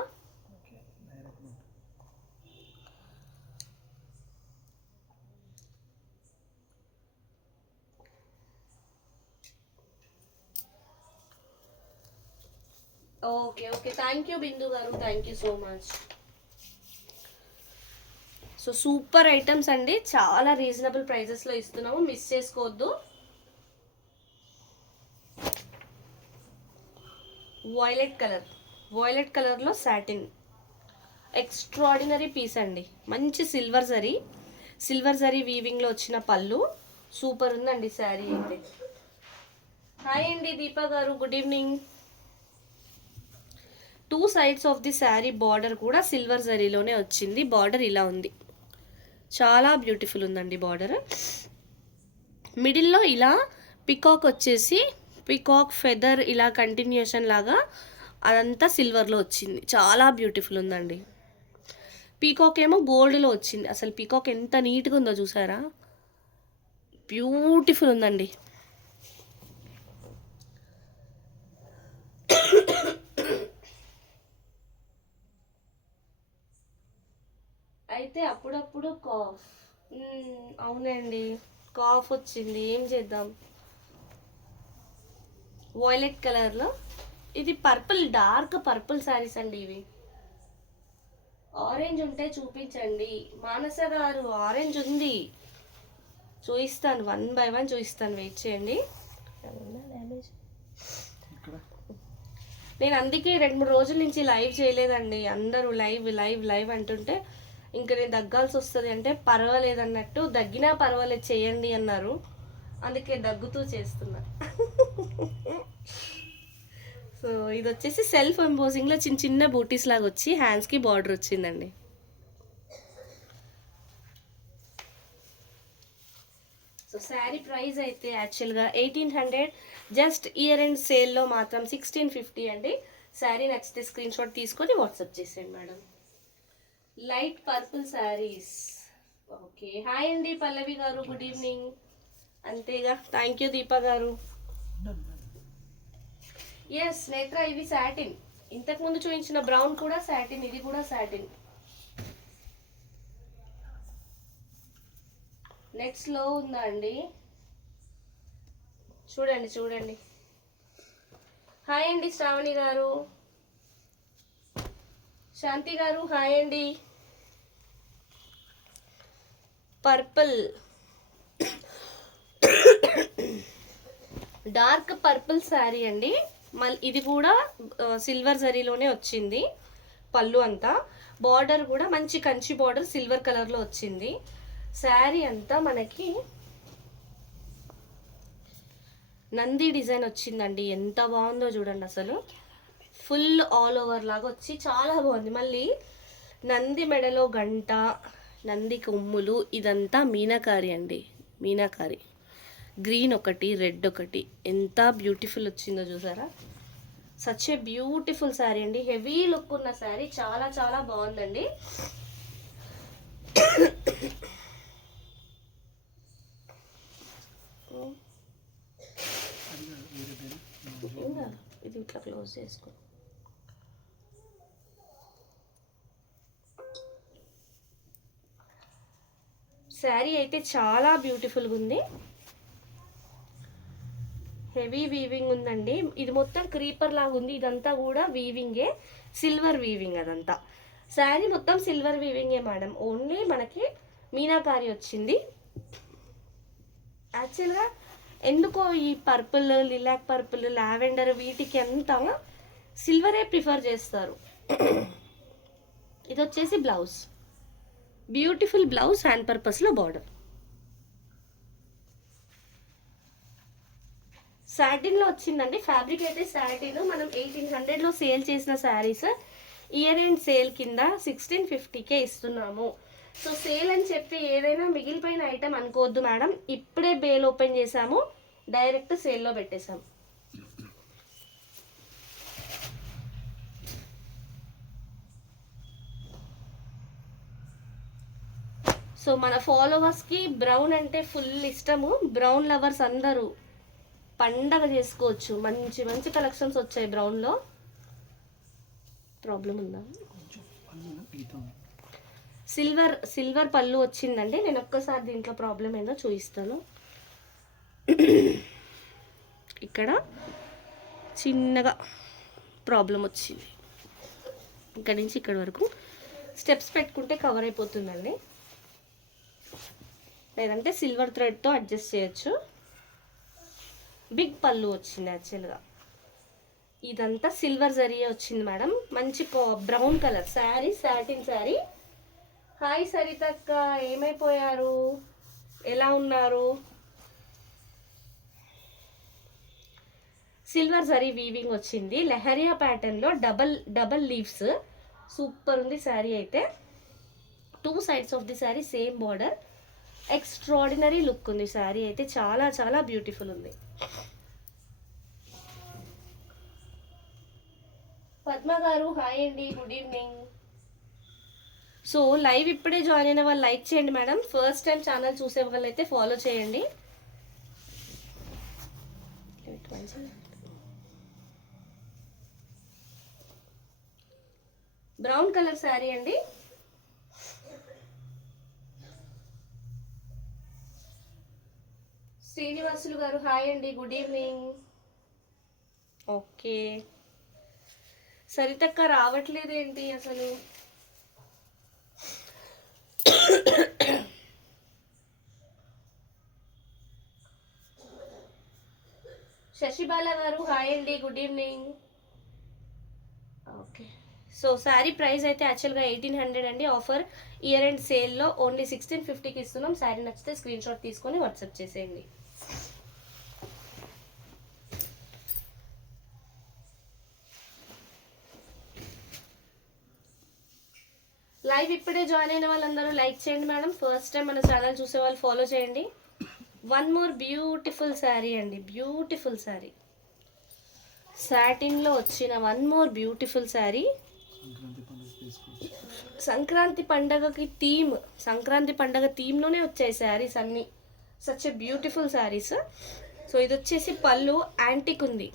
ఓకే ఓకే, థ్యాంక్ యూ బిందు గారు, thank you so much. So super items అండి, చాలా రీజనబుల్ ప్రైజెస్లో ఇస్తున్నాము, మిస్ చేసుకోవద్దు. వాయిలెట్ కలర్లో సాటిన్ ఎక్స్ట్రాడినరీ పీస్ అండి. మంచి సిల్వర్ జరీ వీవింగ్లో వచ్చిన పళ్ళు. సూపర్ ఉందండి శారీ అయితే. హాయ్ అండి దీపా గారు, good evening. 2 sides of the sari border కూడా సిల్వర్ జరీలోనే వచ్చింది. బార్డర్ ఇలా ఉంది, చాలా బ్యూటిఫుల్ ఉందండి బార్డర్. మిడిల్లో ఇలా పికాక్ వచ్చేసి పికాక్ ఫెదర్ ఇలా కంటిన్యూషన్ లాగా అదంతా సిల్వర్లో వచ్చింది. చాలా బ్యూటిఫుల్ ఉందండి. పీకాక్ ఏమో గోల్డ్లో వచ్చింది. అసలు పీకాక్ ఎంత నీట్గా ఉందో చూసారా, బ్యూటిఫుల్ ఉందండి. అయితే అప్పుడప్పుడు కాఫ్. అవునండి, కాఫ్ వచ్చింది, ఏం చేద్దాం. వాయిలెట్ కలర్లో ఇది పర్పుల్, డార్క్ పర్పుల్ శారీస్ అండి ఇవి. ఆరెంజ్ ఉంటే చూపించండి. మానస గారు ఆరెంజ్ ఉంది, చూపిస్తాను 1 by 1 చూపిస్తాను, వెయిట్ చేయండి. నేను అందుకే 2-3 రోజుల నుంచి లైవ్ చేయలేదండి. అందరూ లైవ్ లైవ్ లైవ్ అంటుంటే ఇంకా నేను దగ్గాల్సి వస్తుంది అంటే పర్వాలేదు అన్నట్టు, దగ్గినా పర్వాలేదు చేయండి అన్నారు, అందుకే దగ్గుతూ చేస్తున్నా. సో ఇది వచ్చేసి సెల్ఫ్ ఎంబోజింగ్లో చిన్న చిన్న బూటీస్ లాగా వచ్చి హ్యాండ్స్కి బార్డర్ వచ్చిందండి. సో శారీ ప్రైస్ అయితే యాక్చువల్గా 1800, జస్ట్ ఇయర్ అండ్ సేల్లో మాత్రం 1650 అండి. శారీ నచ్చితే స్క్రీన్ షాట్ తీసుకొని వాట్సాప్ చేసేయండి madam. Light purple saris. Okay, hi అండి పల్లవి గారు, గుడ్ ఈవినింగ్. అంతేగా, థ్యాంక్ యూ దీపా గారు. ఎస్ నేత్ర, ఇవి సాటిన్. ఇంతకుముందు చూపించిన బ్రౌన్ కూడా సాటిన్, ఇది కూడా సాటిన్. నెక్స్ట్ లో ఉందా అండి, చూడండి చూడండి. హాయ్ అండి శ్రావణి గారు, శాంతి గారు హాయ్ అండి. పర్పుల్, డార్క్ పర్పుల్ శారీ అండి. మళ్ళీ ఇది కూడా సిల్వర్ జరీలోనే వచ్చింది. పళ్ళు అంతా, బార్డర్ కూడా మంచి కంచి బార్డర్ సిల్వర్ కలర్లో వచ్చింది. శారీ అంతా మనకి నంది డిజైన్ వచ్చిందండి. ఎంత బాగుందో చూడండి, అసలు ఫుల్ ఆల్ ఓవర్ లాగా వచ్చి చాలా బాగుంది. మళ్ళీ నంది మెడలో గంట, నంది కొమ్ములు, ఇదంతా మీనాకారి అండి. మీనాకారి గ్రీన్ ఒకటి, రెడ్ ఒకటి, ఎంత బ్యూటిఫుల్ వచ్చిందో చూసారా. సచ్ ఏ బ్యూటిఫుల్ శారీ అండి. హెవీ లుక్ ఉన్న శారీ, చాలా చాలా బాగుందండి. ఇది ఇట్లా క్లోజ్ చేసుకో. శారీ అయితే చాలా బ్యూటిఫుల్గా ఉంది. హెవీ వీవింగ్ ఉందండి. ఇది మొత్తం క్రీపర్ లాగా ఉంది. ఇదంతా కూడా వీవింగే, సిల్వర్ వీవింగ్ అదంతా. శారీ మొత్తం సిల్వర్ వీవింగే మేడం. ఓన్లీ మనకి మీనాకారి వచ్చింది. యాక్చువల్గా ఎందుకో ఈ పర్పుల్, లిలాక్ పర్పుల్, లావెండర్, వీటికి అంతా సిల్వరే ప్రిఫర్ చేస్తారు. ఇది వచ్చేసి బ్లౌజ్, బ్యూటిఫుల్ బ్లౌజ్, హ్యాండ్ పర్పస్లో బార్డర్. సాటిన్లో వచ్చిందండి. ఫ్యాబ్రిక్ అయితే సాటిన్. మనం 1800లో సేల్ చేసిన శారీస్ ఇయర్ ఎండ్ సేల్ కింద 1650కే ఇస్తున్నాము. సో సేల్ అని చెప్పి ఏదైనా మిగిలిపోయిన ఐటమ్ అనుకోవద్దు మేడం. ఇప్పుడే బేల్ ఓపెన్ చేసాము, డైరెక్ట్ సేల్లో పెట్టేసాము. సో మన ఫాలోవర్స్కి బ్రౌన్ అంటే ఫుల్ ఇష్టము. బ్రౌన్ లవర్స్ అందరూ పండగ చేసుకోవచ్చు. మంచి మంచి కలెక్షన్స్ వచ్చాయి బ్రౌన్లో. ప్రాబ్లం ఉందా? సిల్వర్ పళ్ళు వచ్చిందండి. నేను ఒక్కసారి దీంట్లో ప్రాబ్లం ఏందో చూపిస్తాను. ఇక్కడ చిన్నగా ప్రాబ్లం వచ్చింది. ఇక్కడ నుంచి ఇక్కడ వరకు స్టెప్స్ పెట్టుకుంటే కవర్ అయిపోతుందండి, లేదంటే సిల్వర్ థ్రెడ్తో అడ్జస్ట్ చేయొచ్చు. బిగ్ పళ్ళు వచ్చింది. యాక్చువల్గా ఇదంతా సిల్వర్ జరీ వచ్చింది మేడం. మంచి brown colour sari, satin sari. Hi సరితక్క, ఏమైపోయారు, ఎలా ఉన్నారు? సిల్వర్ జరీ వీవింగ్ వచ్చింది. లెహరియా ప్యాటర్న్లో డబల్ లీవ్స్. సూపర్ ఉంది శారీ అయితే. 2 sides of the sari same border. Extraordinary look ఉంది శారీ అయితే. చాలా చాలా బ్యూటిఫుల్ ఉంది. పద్మ గారు హాయ్ అండి, గుడ్ ఈవినింగ్. సో లైవ్ ఇప్పుడే జాయిన్ అయిన వాళ్ళు లైక్ చేయండి మేడం. ఫస్ట్ టైం ఛానల్ చూసే వాళ్ళైతే ఫాలో చేయండి. బ్రౌన్ కలర్ శారీ అండి. శ్రీనివాసులు గారు హాయ్ అండి, గుడ్ ఈవినింగ్. ఓకే, సరితక్క రావట్లేదు ఏంటి అసలు? శశిబాల గారు హాయ్ అండి, good evening. So sari price అయితే యాక్చువల్గా 1800 అండి. ఆఫర్ ఇయర్ అండ్ సేల్లో ఓన్లీ 1650కి ఇస్తున్నాం. శారీ నచ్చితే స్క్రీన్ షాట్ తీసుకొని వాట్సాప్ చేసేయండి. లైవ్ ఇప్పుడే జాయిన్ అయిన వాళ్ళందరూ లైక్ చేయండి మేడం. ఫస్ట్ టైం మన ఛానల్ చూసే వాళ్ళు ఫాలో చేయండి. వన్ మోర్ బ్యూటిఫుల్ శారీ అండి, బ్యూటిఫుల్ శారీ సాటిన్లో వచ్చిన one more beautiful sari. Sankranti పండగకి థీమ్, సంక్రాంతి పండగ థీమ్లోనే వచ్చాయి శారీస్ అన్నీ. Such a beautiful saris. So ఇది వచ్చేసి పళ్ళు యాంటిక్ ఉంది,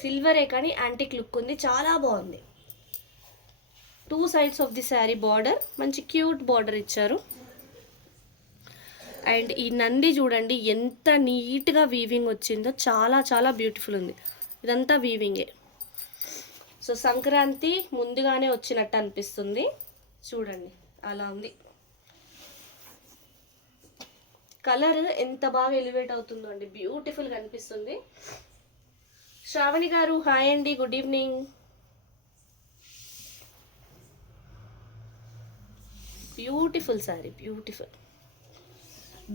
సిల్వరే కానీ యాంటిక్ లుక్ ఉంది, చాలా బాగుంది. Two sides of the sari border మంచి క్యూట్ బార్డర్ ఇచ్చారు. అండ్ ఈ నంది చూడండి ఎంత నీట్గా వీవింగ్ వచ్చిందో, చాలా చాలా బ్యూటిఫుల్ ఉంది. ఇదంతా వీవింగే. సో సంక్రాంతి ముందుగానే వచ్చినట్టు అనిపిస్తుంది చూడండి, అలా ఉంది. కలర్ ఎంత బాగా ఎలివేట్ అవుతుందో అండి, బ్యూటిఫుల్గా అనిపిస్తుంది. శ్రావణి గారు హాయ్ అండి, good evening. Beautiful sari, beautiful.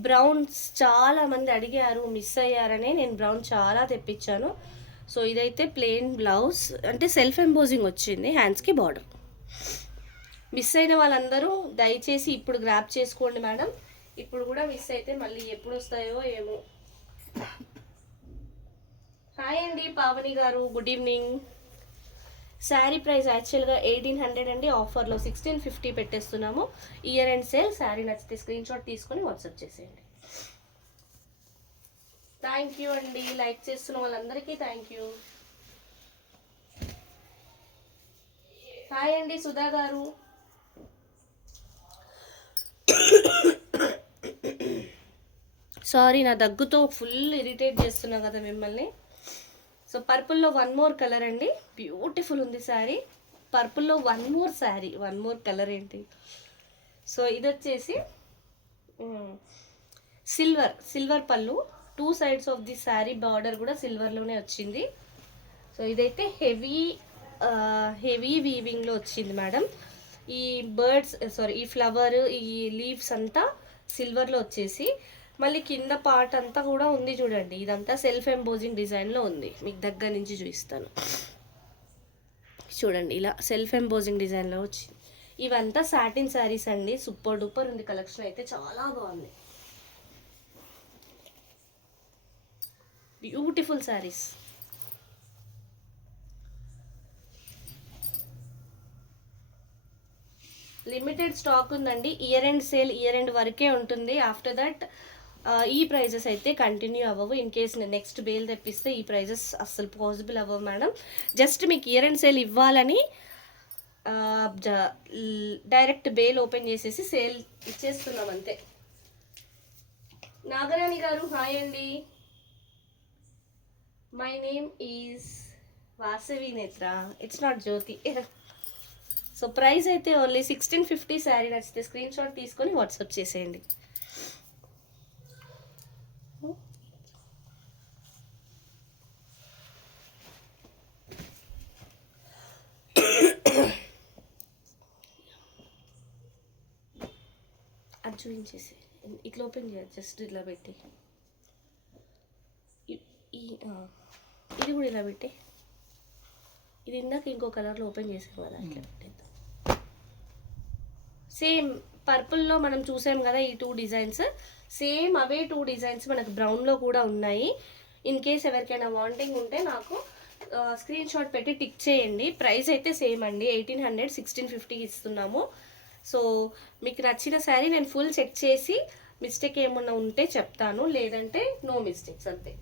Browns చాలా మంది అడిగారు, మిస్ అయ్యారని నేను బ్రౌన్ చాలా తెప్పించాను. సో ఇదైతే ప్లెయిన్ బ్లౌజ్, అంటే సెల్ఫ్ ఎంబోజింగ్ వచ్చింది, హ్యాండ్స్కి బార్డర్. మిస్ అయిన వాళ్ళందరూ దయచేసి ఇప్పుడు గ్రాప్ చేసుకోండి మేడం. ఇప్పుడు కూడా మిస్ అయితే మళ్ళీ ఎప్పుడు వస్తాయో ఏమో. హాయ్ అండి పావని గారు, గుడ్ ఈవినింగ్. శారీ ప్రైస్ యాక్చువల్గా 1800 అండి. ఆఫర్లో 1650 పెట్టేస్తున్నాము. Year end sale. శారీ నచ్చితే స్క్రీన్ షాట్ తీసుకొని వాట్సాప్ చేసేయండి. థ్యాంక్ యూ అండి, లైక్ చేస్తున్న వాళ్ళందరికీ థ్యాంక్ యూ. హాయ్ అండి సుధా గారు. సారీ, నా దగ్గుతో ఫుల్ ఇరిటేట్ చేస్తున్నా కదా మిమ్మల్ని. సో పర్పుల్లో వన్ మోర్ కలర్ అండి, బ్యూటిఫుల్ ఉంది శారీ. పర్పుల్లో one more sari, one more colour ఏంటి. సో ఇది వచ్చేసి సిల్వర్ పళ్ళు, two sides of the sari border కూడా సిల్వర్లోనే వచ్చింది. సో ఇదైతే హెవీ వీవింగ్లో వచ్చింది మేడం. ఈ బర్డ్స్ ఈ ఫ్లవర్, ఈ లీవ్స్ అంతా సిల్వర్లో వచ్చేసి మళ్ళీ కింద పార్ట్ అంతా కూడా ఉంది చూడండి, ఇదంతా సెల్ఫ్ ఎంబోజింగ్ డిజైన్లో ఉంది. మీకు దగ్గర నుంచి చూపిస్తాను చూడండి, ఇలా సెల్ఫ్ ఎంబోజింగ్ డిజైన్లో వచ్చింది. ఇవంతా సాటిన్ శారీస్ అండి, సూపర్ డూపర్ ఉంది కలెక్షన్ అయితే, చాలా బాగుంది. బ్యూటిఫుల్ శారీస్. లిమిటెడ్ స్టాక్ ఉందండి. Year end sale year end వరకే ఉంటుంది. ఆఫ్టర్ దట్ ఈ ప్రైజెస్ అయితే కంటిన్యూ అవ్వవు. ఇన్ కేస్ నేను నెక్స్ట్ బేల్ తెప్పిస్తే ఈ ప్రైజెస్ అస్సలు పాసిబుల్ అవ్వవు మేడం. జస్ట్ మీకు ఇయర్ అండ్ సేల్ ఇవ్వాలని డైరెక్ట్ బేల్ ఓపెన్ చేసేసి సేల్ ఇచ్చేస్తున్నాం అంతే. నాగరాణి గారు హాయ్ అండి. My name is Vasavi Netra, it's not Jyothi. So price అయితే ఓన్లీ 1650. శారీ నచ్చితే స్క్రీన్ షాట్ తీసుకొని వాట్సాప్ చేసేయండి. అది చూపించేసి ఇట్లా ఓపెన్ చేయాలి, జస్ట్ ఇలా పెట్టి ఇది కూడా ఇలా పెట్టి, ఇది ఇందాక ఇంకో కలర్లో ఓపెన్ చేసాం కదా, ఇట్లా పెట్టేద్దాం. సేమ్ పర్పుల్లో మనం చూసాం కదా ఈ టూ డిజైన్స్, సేమ్ అవే టూ డిజైన్స్ మనకు బ్రౌన్లో కూడా ఉన్నాయి. ఇన్ కేస్ ఎవరికైనా వాంటింగ్ ఉంటే నాకు స్క్రీన్ షాట్ పెట్టి టిక్ చేయండి. ప్రైస్ అయితే సేమ్ అండి, 1800 1650 ఇస్తున్నాము. సో మీకు నచ్చిన శారీ నేను ఫుల్ చెక్ చేసి మిస్టేక్ ఏమన్నా ఉంటే చెప్తాను, లేదంటే నో మిస్టేక్స్ అంతే.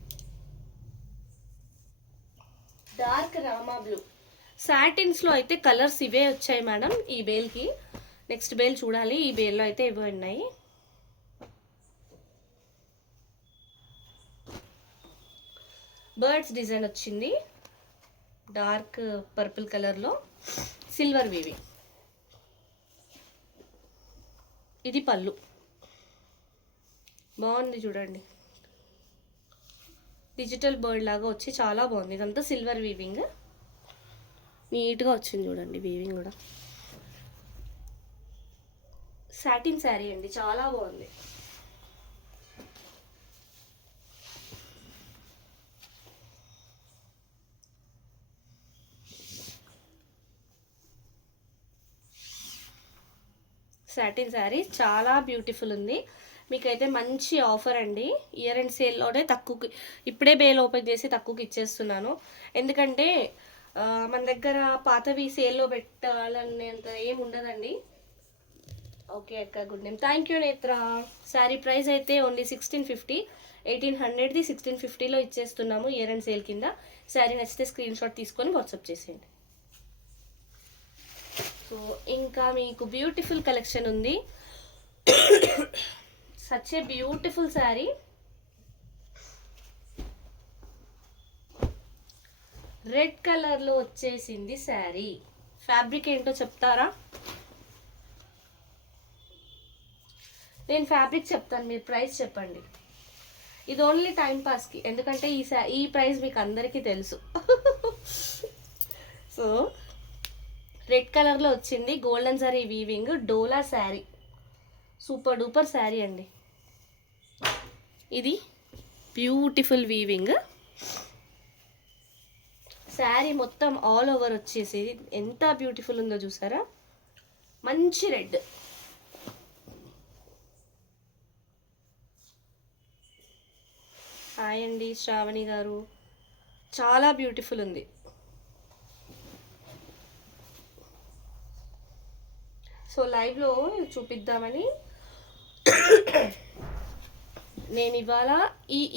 డార్క్ రామా బ్లూ సాటిన్స్లో అయితే కలర్స్ ఇవే వచ్చాయి మేడం ఈ బేల్కి. నెక్స్ట్ బేల్ చూడాలి, ఈ బేల్లో అయితే ఇవే ఉన్నాయి. బర్డ్స్ డిజైన్ వచ్చింది డార్క్ పర్పుల్ కలర్లో, సిల్వర్ వీవింగ్. ఇది పళ్ళు, బాగుంది చూడండి, డిజిటల్ బర్డ్ లాగా వచ్చి చాలా బాగుంది. ఇదంతా సిల్వర్ వీవింగ్. నీట్గా వచ్చింది చూడండి వీవింగ్ కూడా. సాటిన్ శారీ అండి, చాలా బాగుంది. సాటిన్ శారీ చాలా బ్యూటిఫుల్ ఉంది. మీకైతే మంచి ఆఫర్ అండి. ఇయర్ అండ్ సేల్లోనే తక్కువకి, ఇప్పుడే బేల్ ఓపెన్ చేసి తక్కువకి ఇచ్చేస్తున్నాను. ఎందుకంటే మన దగ్గర పాతవి సేల్లో పెట్టాలనేంత ఏం ఉండదండి. ఓకే అక్క, గుడ్ నేమ్, థ్యాంక్ యూ నేత్ర. శారీ ప్రైస్ అయితే ఓన్లీ 1650, 1800ది 1650లో ఇచ్చేస్తున్నాము ఇయర్ అండ్ సేల్ కింద. శారీ నచ్చితే స్క్రీన్ షాట్ తీసుకొని వాట్సాప్ చేసేయండి. సో ఇంకా మీకు బ్యూటిఫుల్ కలెక్షన్ ఉంది. Such a beautiful sari. Red కలర్లో వచ్చేసింది శారీ. ఫ్యాబ్రిక్ ఏంటో చెప్తారా? నేను ఫ్యాబ్రిక్ చెప్తాను, మీరు ప్రైస్ చెప్పండి. ఇది ఓన్లీ టైం పాస్కి, ఎందుకంటే ఈ ప్రైస్ మీకు అందరికీ తెలుసు. సో రెడ్ కలర్లో వచ్చింది, గోల్డెన్ సారీ వీవింగ్, డోలా శారీ, సూపర్ డూపర్ శారీ అండి. ఇది బ్యూటిఫుల్ వీవింగ్ శారీ, మొత్తం ఆల్ ఓవర్ వచ్చేసి ఎంత బ్యూటిఫుల్ ఉందో చూసారా. మంచి రెడ్. హాయ్ అండి శ్రావణి గారు, చాలా బ్యూటిఫుల్ ఉంది. సో లైవ్లో చూపిద్దామని నేను ఇవాళ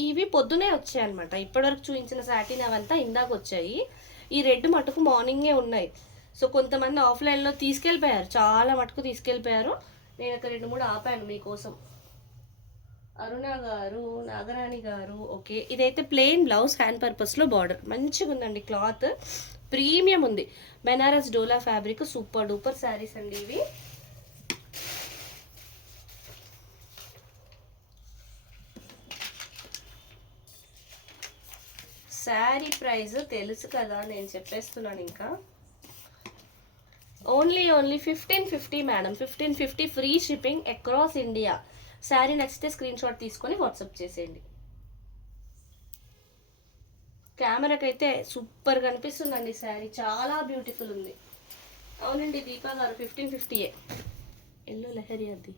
ఇవి పొద్దునే వచ్చాయి అనమాట. ఇప్పటివరకు చూపించిన సాటిన్ అవంతా ఇందాక వచ్చాయి. ఈ రెడ్ మటుకు మార్నింగే ఉన్నాయి. సో కొంతమంది ఆఫ్లైన్లో తీసుకెళ్ళిపోయారు, చాలా మటుకు తీసుకెళ్ళిపోయారు. నేను ఒక 2-3 ఆపాను మీకోసం. అరుణ గారు, నాగరాణి గారు, ఓకే. ఇదైతే ప్లెయిన్ బ్లౌజ్, హ్యాండ్ పర్పస్లో బార్డర్, మంచిగా ఉందండి. క్లాత్ ప్రీమియం ఉంది. బెనారస్ డోలా ఫ్యాబ్రిక్, సూపర్ డూపర్ శారీస్ అండి ఇవి. శారీ ప్రైస్ తెలుసు కదా, నేను చెప్పేస్తున్నాను. ఇంకా only 1550 madam, 1550 free shipping across India. Sari నచ్చితే స్క్రీన్ షాట్ తీసుకొని వాట్సాప్ చేసేయండి. కెమెరాకైతే సూపర్ కనిపిస్తుందండి శారీ, చాలా బ్యూటిఫుల్ ఉంది. అవునండి దీపా గారు, 1550ఏ. ఎల్లో లెహరీ అది.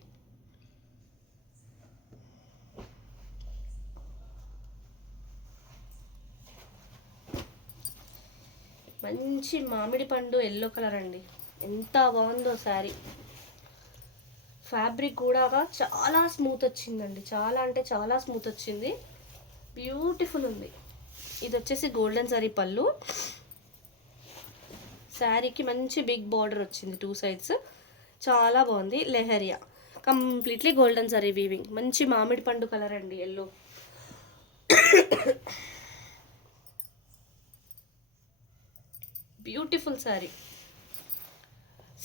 మంచి మామిడి పండు ఎల్లో కలర్ అండి, ఎంత బాగుందో శారీ. ఫ్యాబ్రిక్ కూడా చాలా స్మూత్ వచ్చిందండి, చాలా అంటే చాలా స్మూత్ వచ్చింది, బ్యూటిఫుల్ ఉంది. ఇది వచ్చేసి గోల్డెన్ సారీ పళ్ళు. శారీకి మంచి బిగ్ బార్డర్ వచ్చింది 2 సైడ్స్, చాలా బాగుంది. Leheriya completely golden sari weaving, మంచి మామిడి పండు కలర్ అండి, ఎల్లో. బ్యూటిఫుల్ శారీ.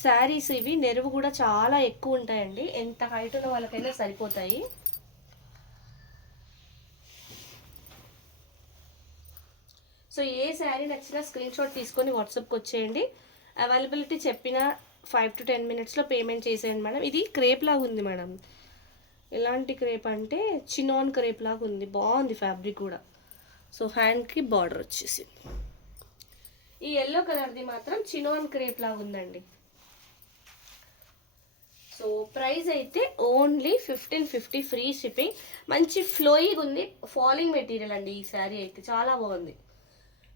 శారీస్ ఇవి నెరువు కూడా చాలా ఎక్కువ ఉంటాయండి, ఎంత హైట్ ఉన్న వాళ్ళకైనా సరిపోతాయి. సో ఏ శారీ నచ్చినా స్క్రీన్ షాట్ తీసుకొని వాట్సాప్కి వచ్చేయండి. అవైలబిలిటీ చెప్పిన 5 to 10 మినిట్స్లో పేమెంట్ చేసేయండి మేడం. ఇది క్రేప్ లాగా ఉంది మేడం. ఎలాంటి క్రేప్ అంటే చినాన్ క్రేప్ లాగా ఉంది, బాగుంది ఫ్యాబ్రిక్ కూడా. సో హ్యాండ్కి బార్డర్ వచ్చేసి, ఈ ఎల్లో కలర్ది మాత్రం చినాన్ క్రేప్ లాగా ఉందండి. సో ప్రైస్ అయితే ఓన్లీ 1550 ఫ్రీ షిప్పింగ్. మంచి ఫ్లోయింగ్ ఉంది, ఫాలింగ్ మెటీరియల్ అండి ఈ శారీ అయితే, చాలా బాగుంది.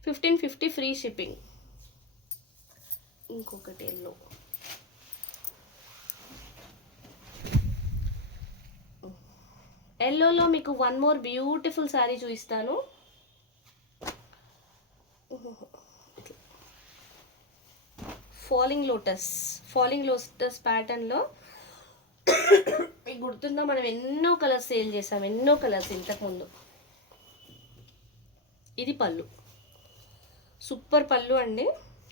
1550 ఫ్రీ షిప్పింగ్. ఇంకొకటి ఎల్లో, ఎల్లోలో మీకు వన్ మోర్ బ్యూటిఫుల్ శారీ చూపిస్తాను. ఫాలింగ్ లోటస్ ప్యాటర్న్లో, మీకు గుర్తుందో మనం ఎన్నో కలర్స్ సేల్ చేసాం, ఎన్నో కలర్స్ ఇంతకుముందు. ఇది పళ్ళు, సూపర్ పళ్ళు అండి,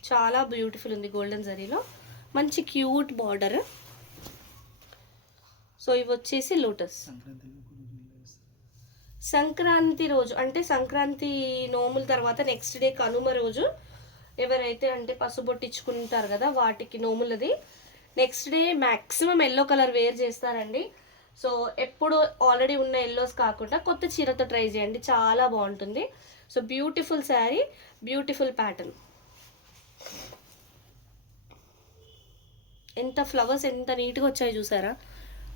చాలా బ్యూటిఫుల్ ఉంది. గోల్డెన్ జరీలో మంచి క్యూట్ బార్డర్. సో ఇవి వచ్చేసి లోటస్. సంక్రాంతి రోజు అంటే సంక్రాంతి నోముల తర్వాత నెక్స్ట్ డే కనుమ రోజు ఎవరైతే అంటే పసుబొట్టించుకుంటారు కదా వాటికి నోములది. Next day maximum yellow colour wear చేస్తారండి. సో ఎప్పుడు ఆల్రెడీ ఉన్న ఎల్లోస్ కాకుండా కొత్త చీరతో ట్రై చేయండి, చాలా బాగుంటుంది. So beautiful sari, beautiful pattern. ఎంత ఫ్లవర్స్ ఎంత నీట్గా వచ్చాయి చూసారా,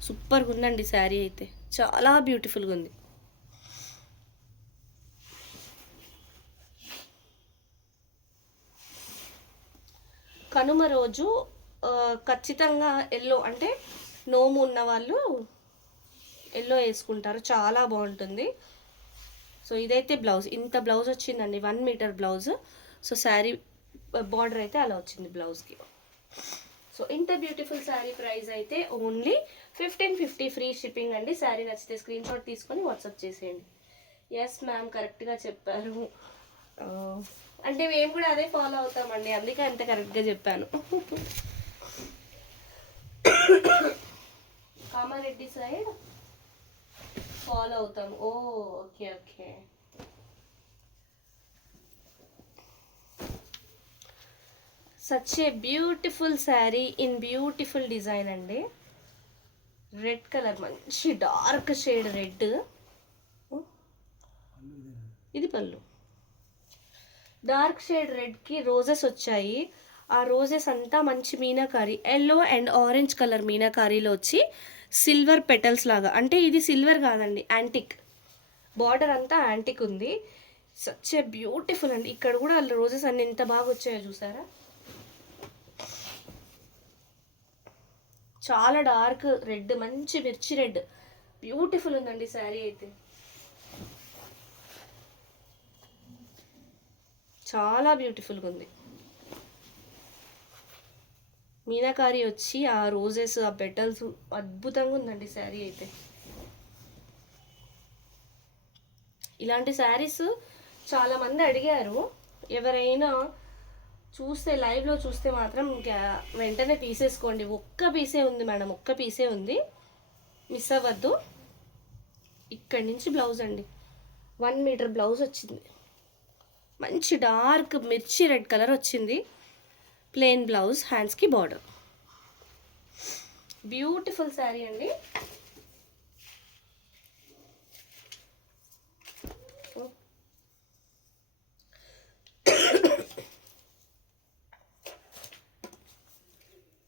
సూపర్గా ఉందండి శారీ అయితే, చాలా బ్యూటిఫుల్గా ఉంది. కనుమ రోజు ఖచ్చితంగా ఎల్లో అంటే నోము ఉన్న వాళ్ళు ఎల్లో వేసుకుంటారు, చాలా బాగుంటుంది. సో ఇదైతే బ్లౌజ్, ఇంత బ్లౌజ్ వచ్చిందండి, 1 metre blouse. So sari border అయితే అలా వచ్చింది బ్లౌజ్కి. సో ఇంత బ్యూటిఫుల్ శారీ ప్రైస్ అయితే ఓన్లీ 1550 ఫ్రీ షిప్పింగ్ అండి. శారీ నచ్చితే స్క్రీన్ షాట్ తీసుకొని వాట్సాప్ చేసేయండి. ఎస్ మ్యామ్, కరెక్ట్గా చెప్పారు. అంటే మేము కూడా అదే ఫాలో అవుతామండి, అందుకే అంత కరెక్ట్గా చెప్పాను. కామారెడ్డి సైడ్ ఫాలో అవుతాం. Oh okay okay. Such a beautiful sari in beautiful design అండి. రెడ్ కలర్, మంచి డార్క్ షేడ్ రెడ్. ఇది పళ్ళు, డార్క్ షేడ్ రెడ్కి రోజెస్ వచ్చాయి. ఆ రోజెస్ అంతా మంచి meenakari, yellow and orange colour మీనాకారీలో వచ్చి సిల్వర్ పెటల్స్ లాగా, అంటే ఇది సిల్వర్ కాదండి, యాంటిక్. బార్డర్ అంతా యాంటిక్ ఉంది. సచ్ ఏ బ్యూటిఫుల్ అండి. ఇక్కడ కూడా రోజెస్ అన్ని ఎంత బాగా వచ్చాయో చూసారా, చాలా డార్క్ రెడ్, మంచి మిర్చి రెడ్, బ్యూటిఫుల్ ఉందండి శారీ అయితే, చాలా బ్యూటిఫుల్గా ఉంది. మీనాకారి వచ్చి ఆ రోజెస్ ఆ పెటల్స్ అద్భుతంగా ఉందండి శారీ అయితే. ఇలాంటి శారీస్ చాలామంది అడిగారు, ఎవరైనా చూస్తే లైవ్లో చూస్తే మాత్రం వెంటనే తీసేసుకోండి. ఒక్క పీసే ఉంది మేడం, ఒక్క పీసే ఉంది, మిస్ అవ్వద్దు. ఇక్కడి నుంచి బ్లౌజ్ అండి, 1 మీటర్ బ్లౌజ్ వచ్చింది, మంచి డార్క్ మిర్చి రెడ్ కలర్ వచ్చింది. ప్లెయిన్ బ్లౌజ్, హ్యాండ్స్కి బార్డర్. బ్యూటిఫుల్ శారీ అండి.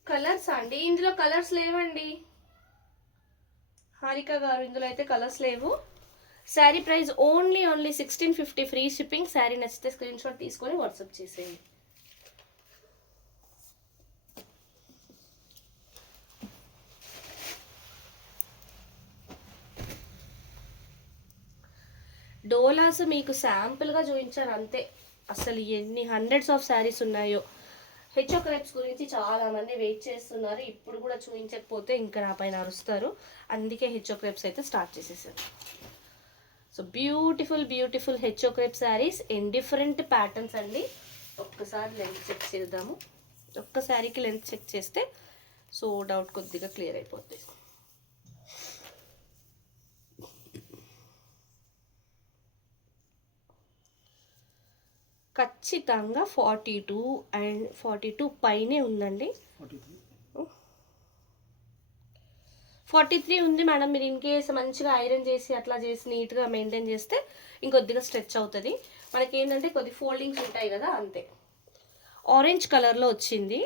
కలర్స్ అండి, ఇందులో కలర్స్ లేవండి హారిక గారు, ఇందులో అయితే కలర్స్ లేవు. Sari price only 1650 free shipping. Sari నచ్చితే స్క్రీన్ షాట్ తీసుకొని వాట్సాప్ చేసేయండి. డోలాస్ మీకు శాంపుల్గా చూపించాను అంతే, అసలు ఎన్ని హండ్రెడ్స్ ఆఫ్ శారీస్ ఉన్నాయో. హెచ్ఓ క్రేప్స్ గురించి చాలామంది వెయిట్ చేస్తున్నారు, ఇప్పుడు కూడా చూపించకపోతే ఇంకా నా పైన అరుస్తారు, అందుకే హెచ్ఓ క్రేప్స్ అయితే స్టార్ట్ చేసేసారు. So beautiful beautiful HO crepe saris in different patterns అండి. ఒక్కసారి లెంత్ చెక్ చేద్దాము, ఒక్క శారీకి లెంత్ చెక్ చేస్తే సో డౌట్ కొద్దిగా క్లియర్ అయిపోతుంది. ఖచ్చితంగా 42 అండ్ 42 పైనే ఉందండి. 43 ఉంది మేడం. మీరు ఇన్ కేస్ మంచిగా ఐరన్ చేసి అట్లా చేసి నీట్గా మెయింటైన్ చేస్తే ఇంకొద్దిగా స్ట్రెచ్ అవుతుంది. మనకి ఏంటంటే కొద్ది ఫోల్డింగ్స్ ఉంటాయి కదా, అంతే. ఆరెంజ్ కలర్లో వచ్చింది.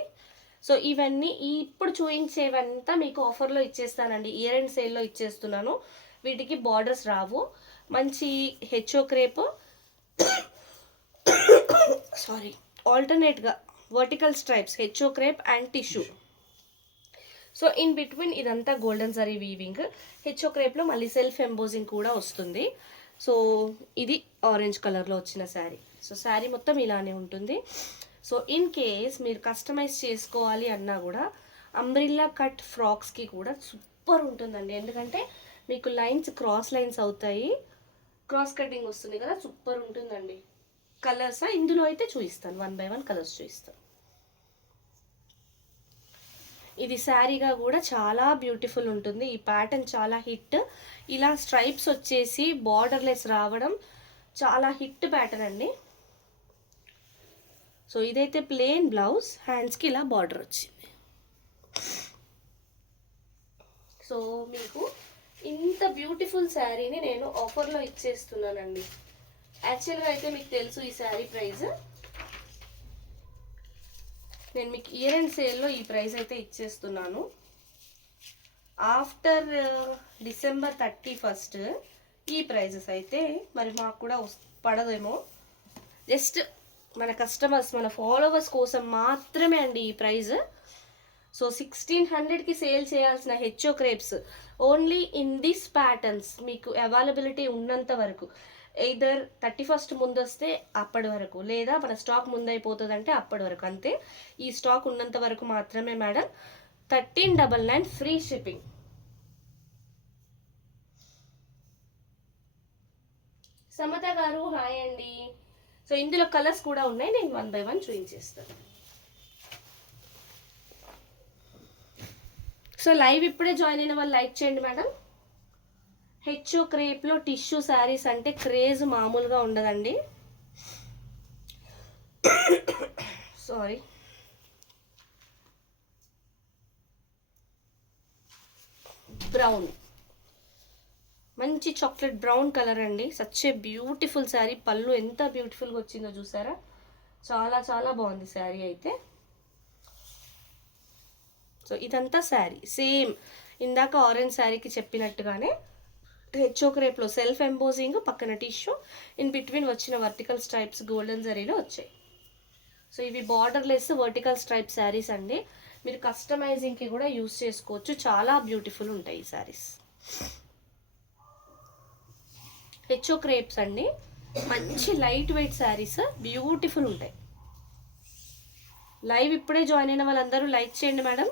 సో ఇవన్నీ ఇప్పుడు చూపించేవంతా మీకు ఆఫర్లో ఇచ్చేస్తానండి, ఇయర్ అండ్ సేల్లో ఇచ్చేస్తున్నాను. వీటికి బార్డర్స్ రావు. మంచి హెచ్ఓ క్రేప్, సారీ ఆల్టర్నేట్గా vertical stripes, HO crepe and tissue. So in between ఇదంతా గోల్డెన్ జరీ వీవింగ్. హెచ్ఓ క్రేప్లో మళ్ళీ సెల్ఫ్ ఎంబోజింగ్ కూడా వస్తుంది. సో ఇది ఆరెంజ్ కలర్లో వచ్చిన శారీ. సో శారీ మొత్తం ఇలానే ఉంటుంది. సో ఇన్ కేస్ మీరు కస్టమైజ్ చేసుకోవాలి అన్నా కూడా అంబ్రిల్లా కట్ ఫ్రాక్స్కి కూడా సూపర్ ఉంటుందండి, ఎందుకంటే మీకు లైన్స్ క్రాస్ లైన్స్ అవుతాయి, క్రాస్ కటింగ్ వస్తుంది కదా, సూపర్ ఉంటుందండి. కలర్స్ ఇందులో అయితే చూపిస్తాను, 1 by 1 కలర్స్ చూపిస్తాను. ఇది శారీగా కూడా చాలా బ్యూటిఫుల్ ఉంటుంది. ఈ ప్యాటర్న్ చాలా హిట్. ఇలా స్ట్రైప్స్ వచ్చేసి బార్డర్లెస్ రావడం చాలా హిట్ ప్యాటర్న్ అండి. సో ఇదైతే ప్లెయిన్ బ్లౌజ్, హ్యాండ్స్కి ఇలా బార్డర్ వచ్చింది. సో మీకు ఇంత బ్యూటిఫుల్ శారీని నేను ఆఫర్లో ఇచ్చేస్తున్నానండి. యాక్చువల్గా అయితే మీకు తెలుసు ఈ శారీ ప్రైస్, నేను మీకు ఇయర్ అండ్ సేల్లో ఈ ప్రైస్ అయితే ఇచ్చేస్తున్నాను. ఆఫ్టర్ డిసెంబర్ 31 ఈ ప్రైజెస్ అయితే మరి మాకు కూడా పడదేమో. జస్ట్ మన కస్టమర్స్, మన ఫాలోవర్స్ కోసం మాత్రమే అండి ఈ ప్రైజ్. సో 1600కి సేల్ చేయాల్సిన HO crepes only in this patterns మీకు అవైలబిలిటీ ఉన్నంత వరకు, ఎయిదర్ 31 ముందు వస్తే అప్పటి వరకు, లేదా మన స్టాక్ ముందైపోతుంది అంటే అప్పటి వరకు, అంతే. ఈ స్టాక్ ఉన్నంత వరకు మాత్రమే మేడం. 1399 free shipping. సమత గారు హాయ్ అండి. సో ఇందులో కలర్స్ కూడా ఉన్నాయి, నేను 1 by 1 చూపించేస్తాను. సో లైవ్ ఇప్పుడే జాయిన్ అయిన వాళ్ళు లైక్ చేయండి మేడం. హెచ్ఓ క్రేప్లో టిష్యూ శారీస్ అంటే క్రేజ్ మామూలుగా ఉండదండి. సారీ. బ్రౌన్, మంచి చాక్లెట్ బ్రౌన్ కలర్ అండి. Such a beautiful sari. పళ్ళు ఎంత బ్యూటిఫుల్గా వచ్చిందో చూసారా, చాలా చాలా బాగుంది శారీ అయితే. సో ఇదంతా శారీ సేమ్ ఇందాక ఆరెంజ్ శారీకి చెప్పినట్టుగానే హెచ్ఓ క్రేప్లో సెల్ఫ్ ఎంబోజింగ్, పక్కన టిష్యూ, ఇన్ బిట్వీన్ వచ్చిన వర్టికల్ స్ట్రైప్స్ గోల్డెన్ జరీలో వచ్చాయి. సో ఇవి బార్డర్లెస్ వర్టికల్ స్ట్రైప్ శారీస్ అండి. మీరు కస్టమైజింగ్కి కూడా యూస్ చేసుకోవచ్చు, చాలా బ్యూటిఫుల్ ఉంటాయి ఈ శారీస్. హెచ్ఓ క్రేప్స్ అండి, మంచి లైట్ వెయిట్ శారీస్, బ్యూటిఫుల్ ఉంటాయి. లైవ్ ఇప్పుడే జాయిన్ అయిన వాళ్ళందరూ లైక్ చేయండి మేడం.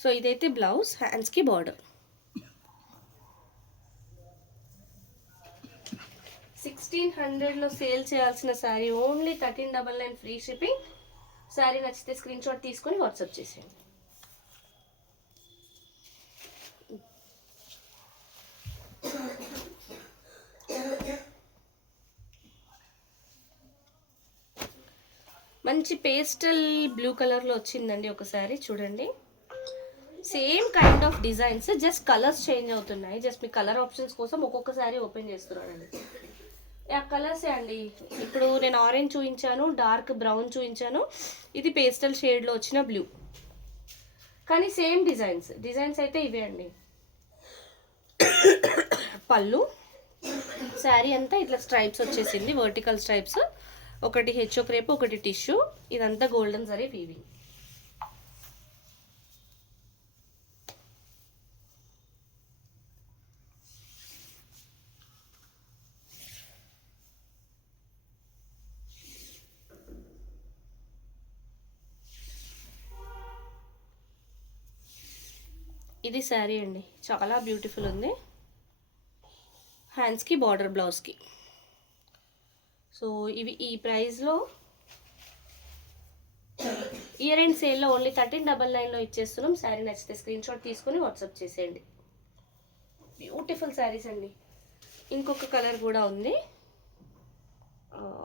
సో ఇదైతే బ్లౌజ్, హ్యాండ్స్కి బార్డర్. 1600లో సేల్ చేయాల్సిన sari only 1399 free shipping. Sari నచ్చితే స్క్రీన్ షాట్ తీసుకొని వాట్సాప్ చేసేయండి. మంచి పేస్టల్ బ్లూ కలర్లో వచ్చిందండి ఒక శారీ, చూడండి. Same kind of designs, just colours change అవుతున్నాయి. జస్ట్ మీ కలర్ ఆప్షన్స్ కోసం ఒక్కొక్క శారీ ఓపెన్ చేస్తున్నానండి. ఆ కలర్సే అండి. ఇప్పుడు నేను ఆరెంజ్ చూపించాను, డార్క్ బ్రౌన్ చూపించాను, ఇది పేస్టల్ షేడ్లో వచ్చిన బ్లూ, కానీ సేమ్ డిజైన్స్ అయితే ఇవే అండి. పళ్ళు, శారీ అంతా ఇట్లా స్ట్రైప్స్ వచ్చేసింది, వర్టికల్ స్ట్రైప్స్, ఒకటి హెచ్ఓ క్రేప్, ఒకటి టిష్యూ, ఇదంతా గోల్డెన్ జరీ వీవింగ్. ఇది శారీ అండి, చాలా బ్యూటిఫుల్ ఉంది. హ్యాండ్స్కి బార్డర్, బ్లౌజ్కి. సో ఇవి ఈ ప్రైస్లో ఇయర్ అండ్ సేల్లో ఓన్లీ 1399లో ఇచ్చేస్తున్నాం. శారీ నచ్చితే స్క్రీన్ షాట్ తీసుకొని వాట్సాప్ చేసేయండి. బ్యూటిఫుల్ శారీస్ అండి. ఇంకొక కలర్ కూడా ఉంది,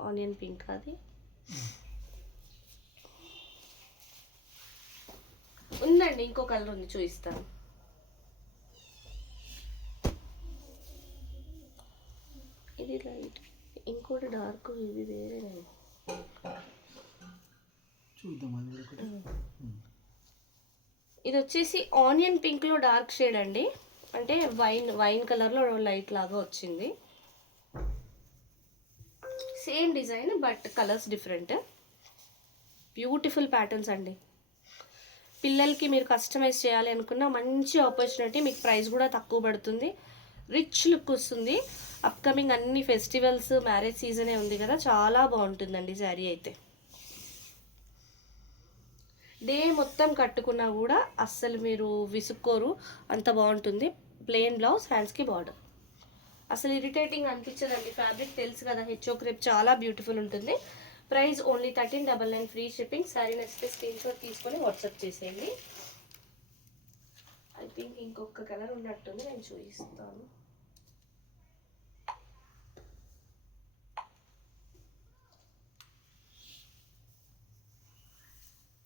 ఆనియన్ పింక్. అది ఉందండి, ఇంకో కలర్ ఉంది, చూపిస్తాను. ఇది లైట్, ఇంకోటి డార్క్, ఇది వేరే. ఇది వచ్చేసి ఆనియన్ పింక్లో డార్క్ షేడ్ అండి, అంటే వైన్ కలర్లో లైట్ లాగా వచ్చింది. Same design but colours different. Beautiful patterns అండి. పిల్లలకి మీరు కస్టమైజ్ చేయాలి అనుకున్న మంచి ఆపర్చునిటీ, మీకు ప్రైస్ కూడా తక్కువ పడుతుంది, రిచ్ లుక్ వస్తుంది. అప్కమింగ్ అన్ని ఫెస్టివల్స్, మ్యారేజ్ సీజనే ఉంది కదా, చాలా బాగుంటుందండి శారీ అయితే. డే మొత్తం కట్టుకున్నా కూడా అస్సలు మీరు విసుక్కోరు, అంత బాగుంటుంది. ప్లెయిన్ బ్లౌజ్, హ్యాండ్స్కి బార్డర్, అసలు ఇరిటేటింగ్ అనిపించదండి. ఫ్యాబ్రిక్ తెలుసు కదా, హెచ్ఓ క్రేప్ చాలా బ్యూటిఫుల్ ఉంటుంది. Price only 1399 free shipping. Sari నచ్చితే స్క్రీన్ షాట్ తీసుకొని వాట్సాప్ చేసేయండి. ఐ థింక్ ఇంకొక కలర్ ఉన్నట్టుంది, నేను చూపిస్తాను.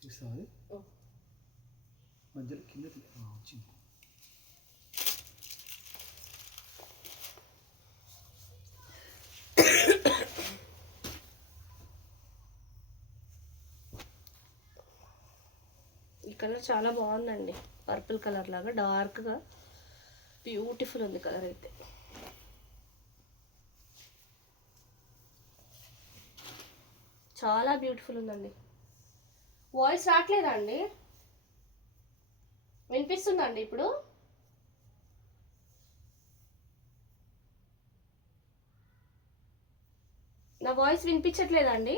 చూస్తావా మధ్యలో కింద వచ్చింది. ఈ కలర్ చాలా బాగుందండి, పర్పుల్ కలర్ లాగా డార్క్గా బ్యూటిఫుల్ ఉంది కలర్ అయితే. చాలా బ్యూటిఫుల్ ఉందండి. వాయిస్ రావట్లేదా అండి? వినిపిస్తుందండి ఇప్పుడు? నా వాయిస్ వినిపించట్లేదా అండి?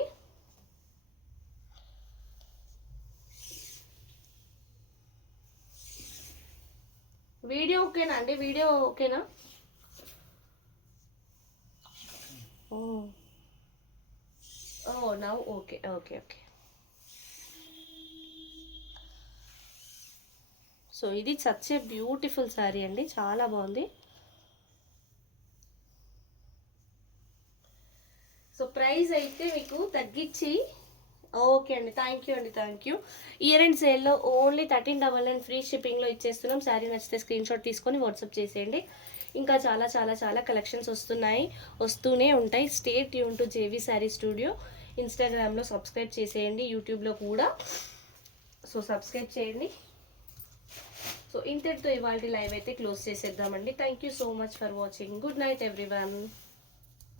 వీడియో ఓకేనా అండి? వీడియో ఓకేనా? Oh now okay okay okay. So ఇది సచ్ ఏ బ్యూటిఫుల్ శారీ అండి, చాలా బాగుంది. సో ప్రైస్ అయితే మీకు తగ్గించి, ఓకే అండి, థ్యాంక్ యూ అండి, థ్యాంక్ యూ. ఇయర్ అండ్ సేల్లో ఓన్లీ 1399 ఫ్రీ షిప్పింగ్లో ఇచ్చేస్తున్నాం. శారీ నచ్చితే స్క్రీన్ షాట్ తీసుకొని వాట్సాప్ చేసేయండి. ఇంకా చాలా చాలా చాలా కలెక్షన్స్ వస్తూనే ఉంటాయి. Stay tune to JV sari studio. ఇన్స్టాగ్రామ్లో సబ్స్క్రైబ్ చేసేయండి, యూట్యూబ్లో కూడా. సో సబ్స్క్రైబ్ చేయండి. సో ఇంతటితో ఇవాళ లైవ్ అయితే క్లోజ్ చేసేద్దామండి. Thank you so much for watching. Good night everyone.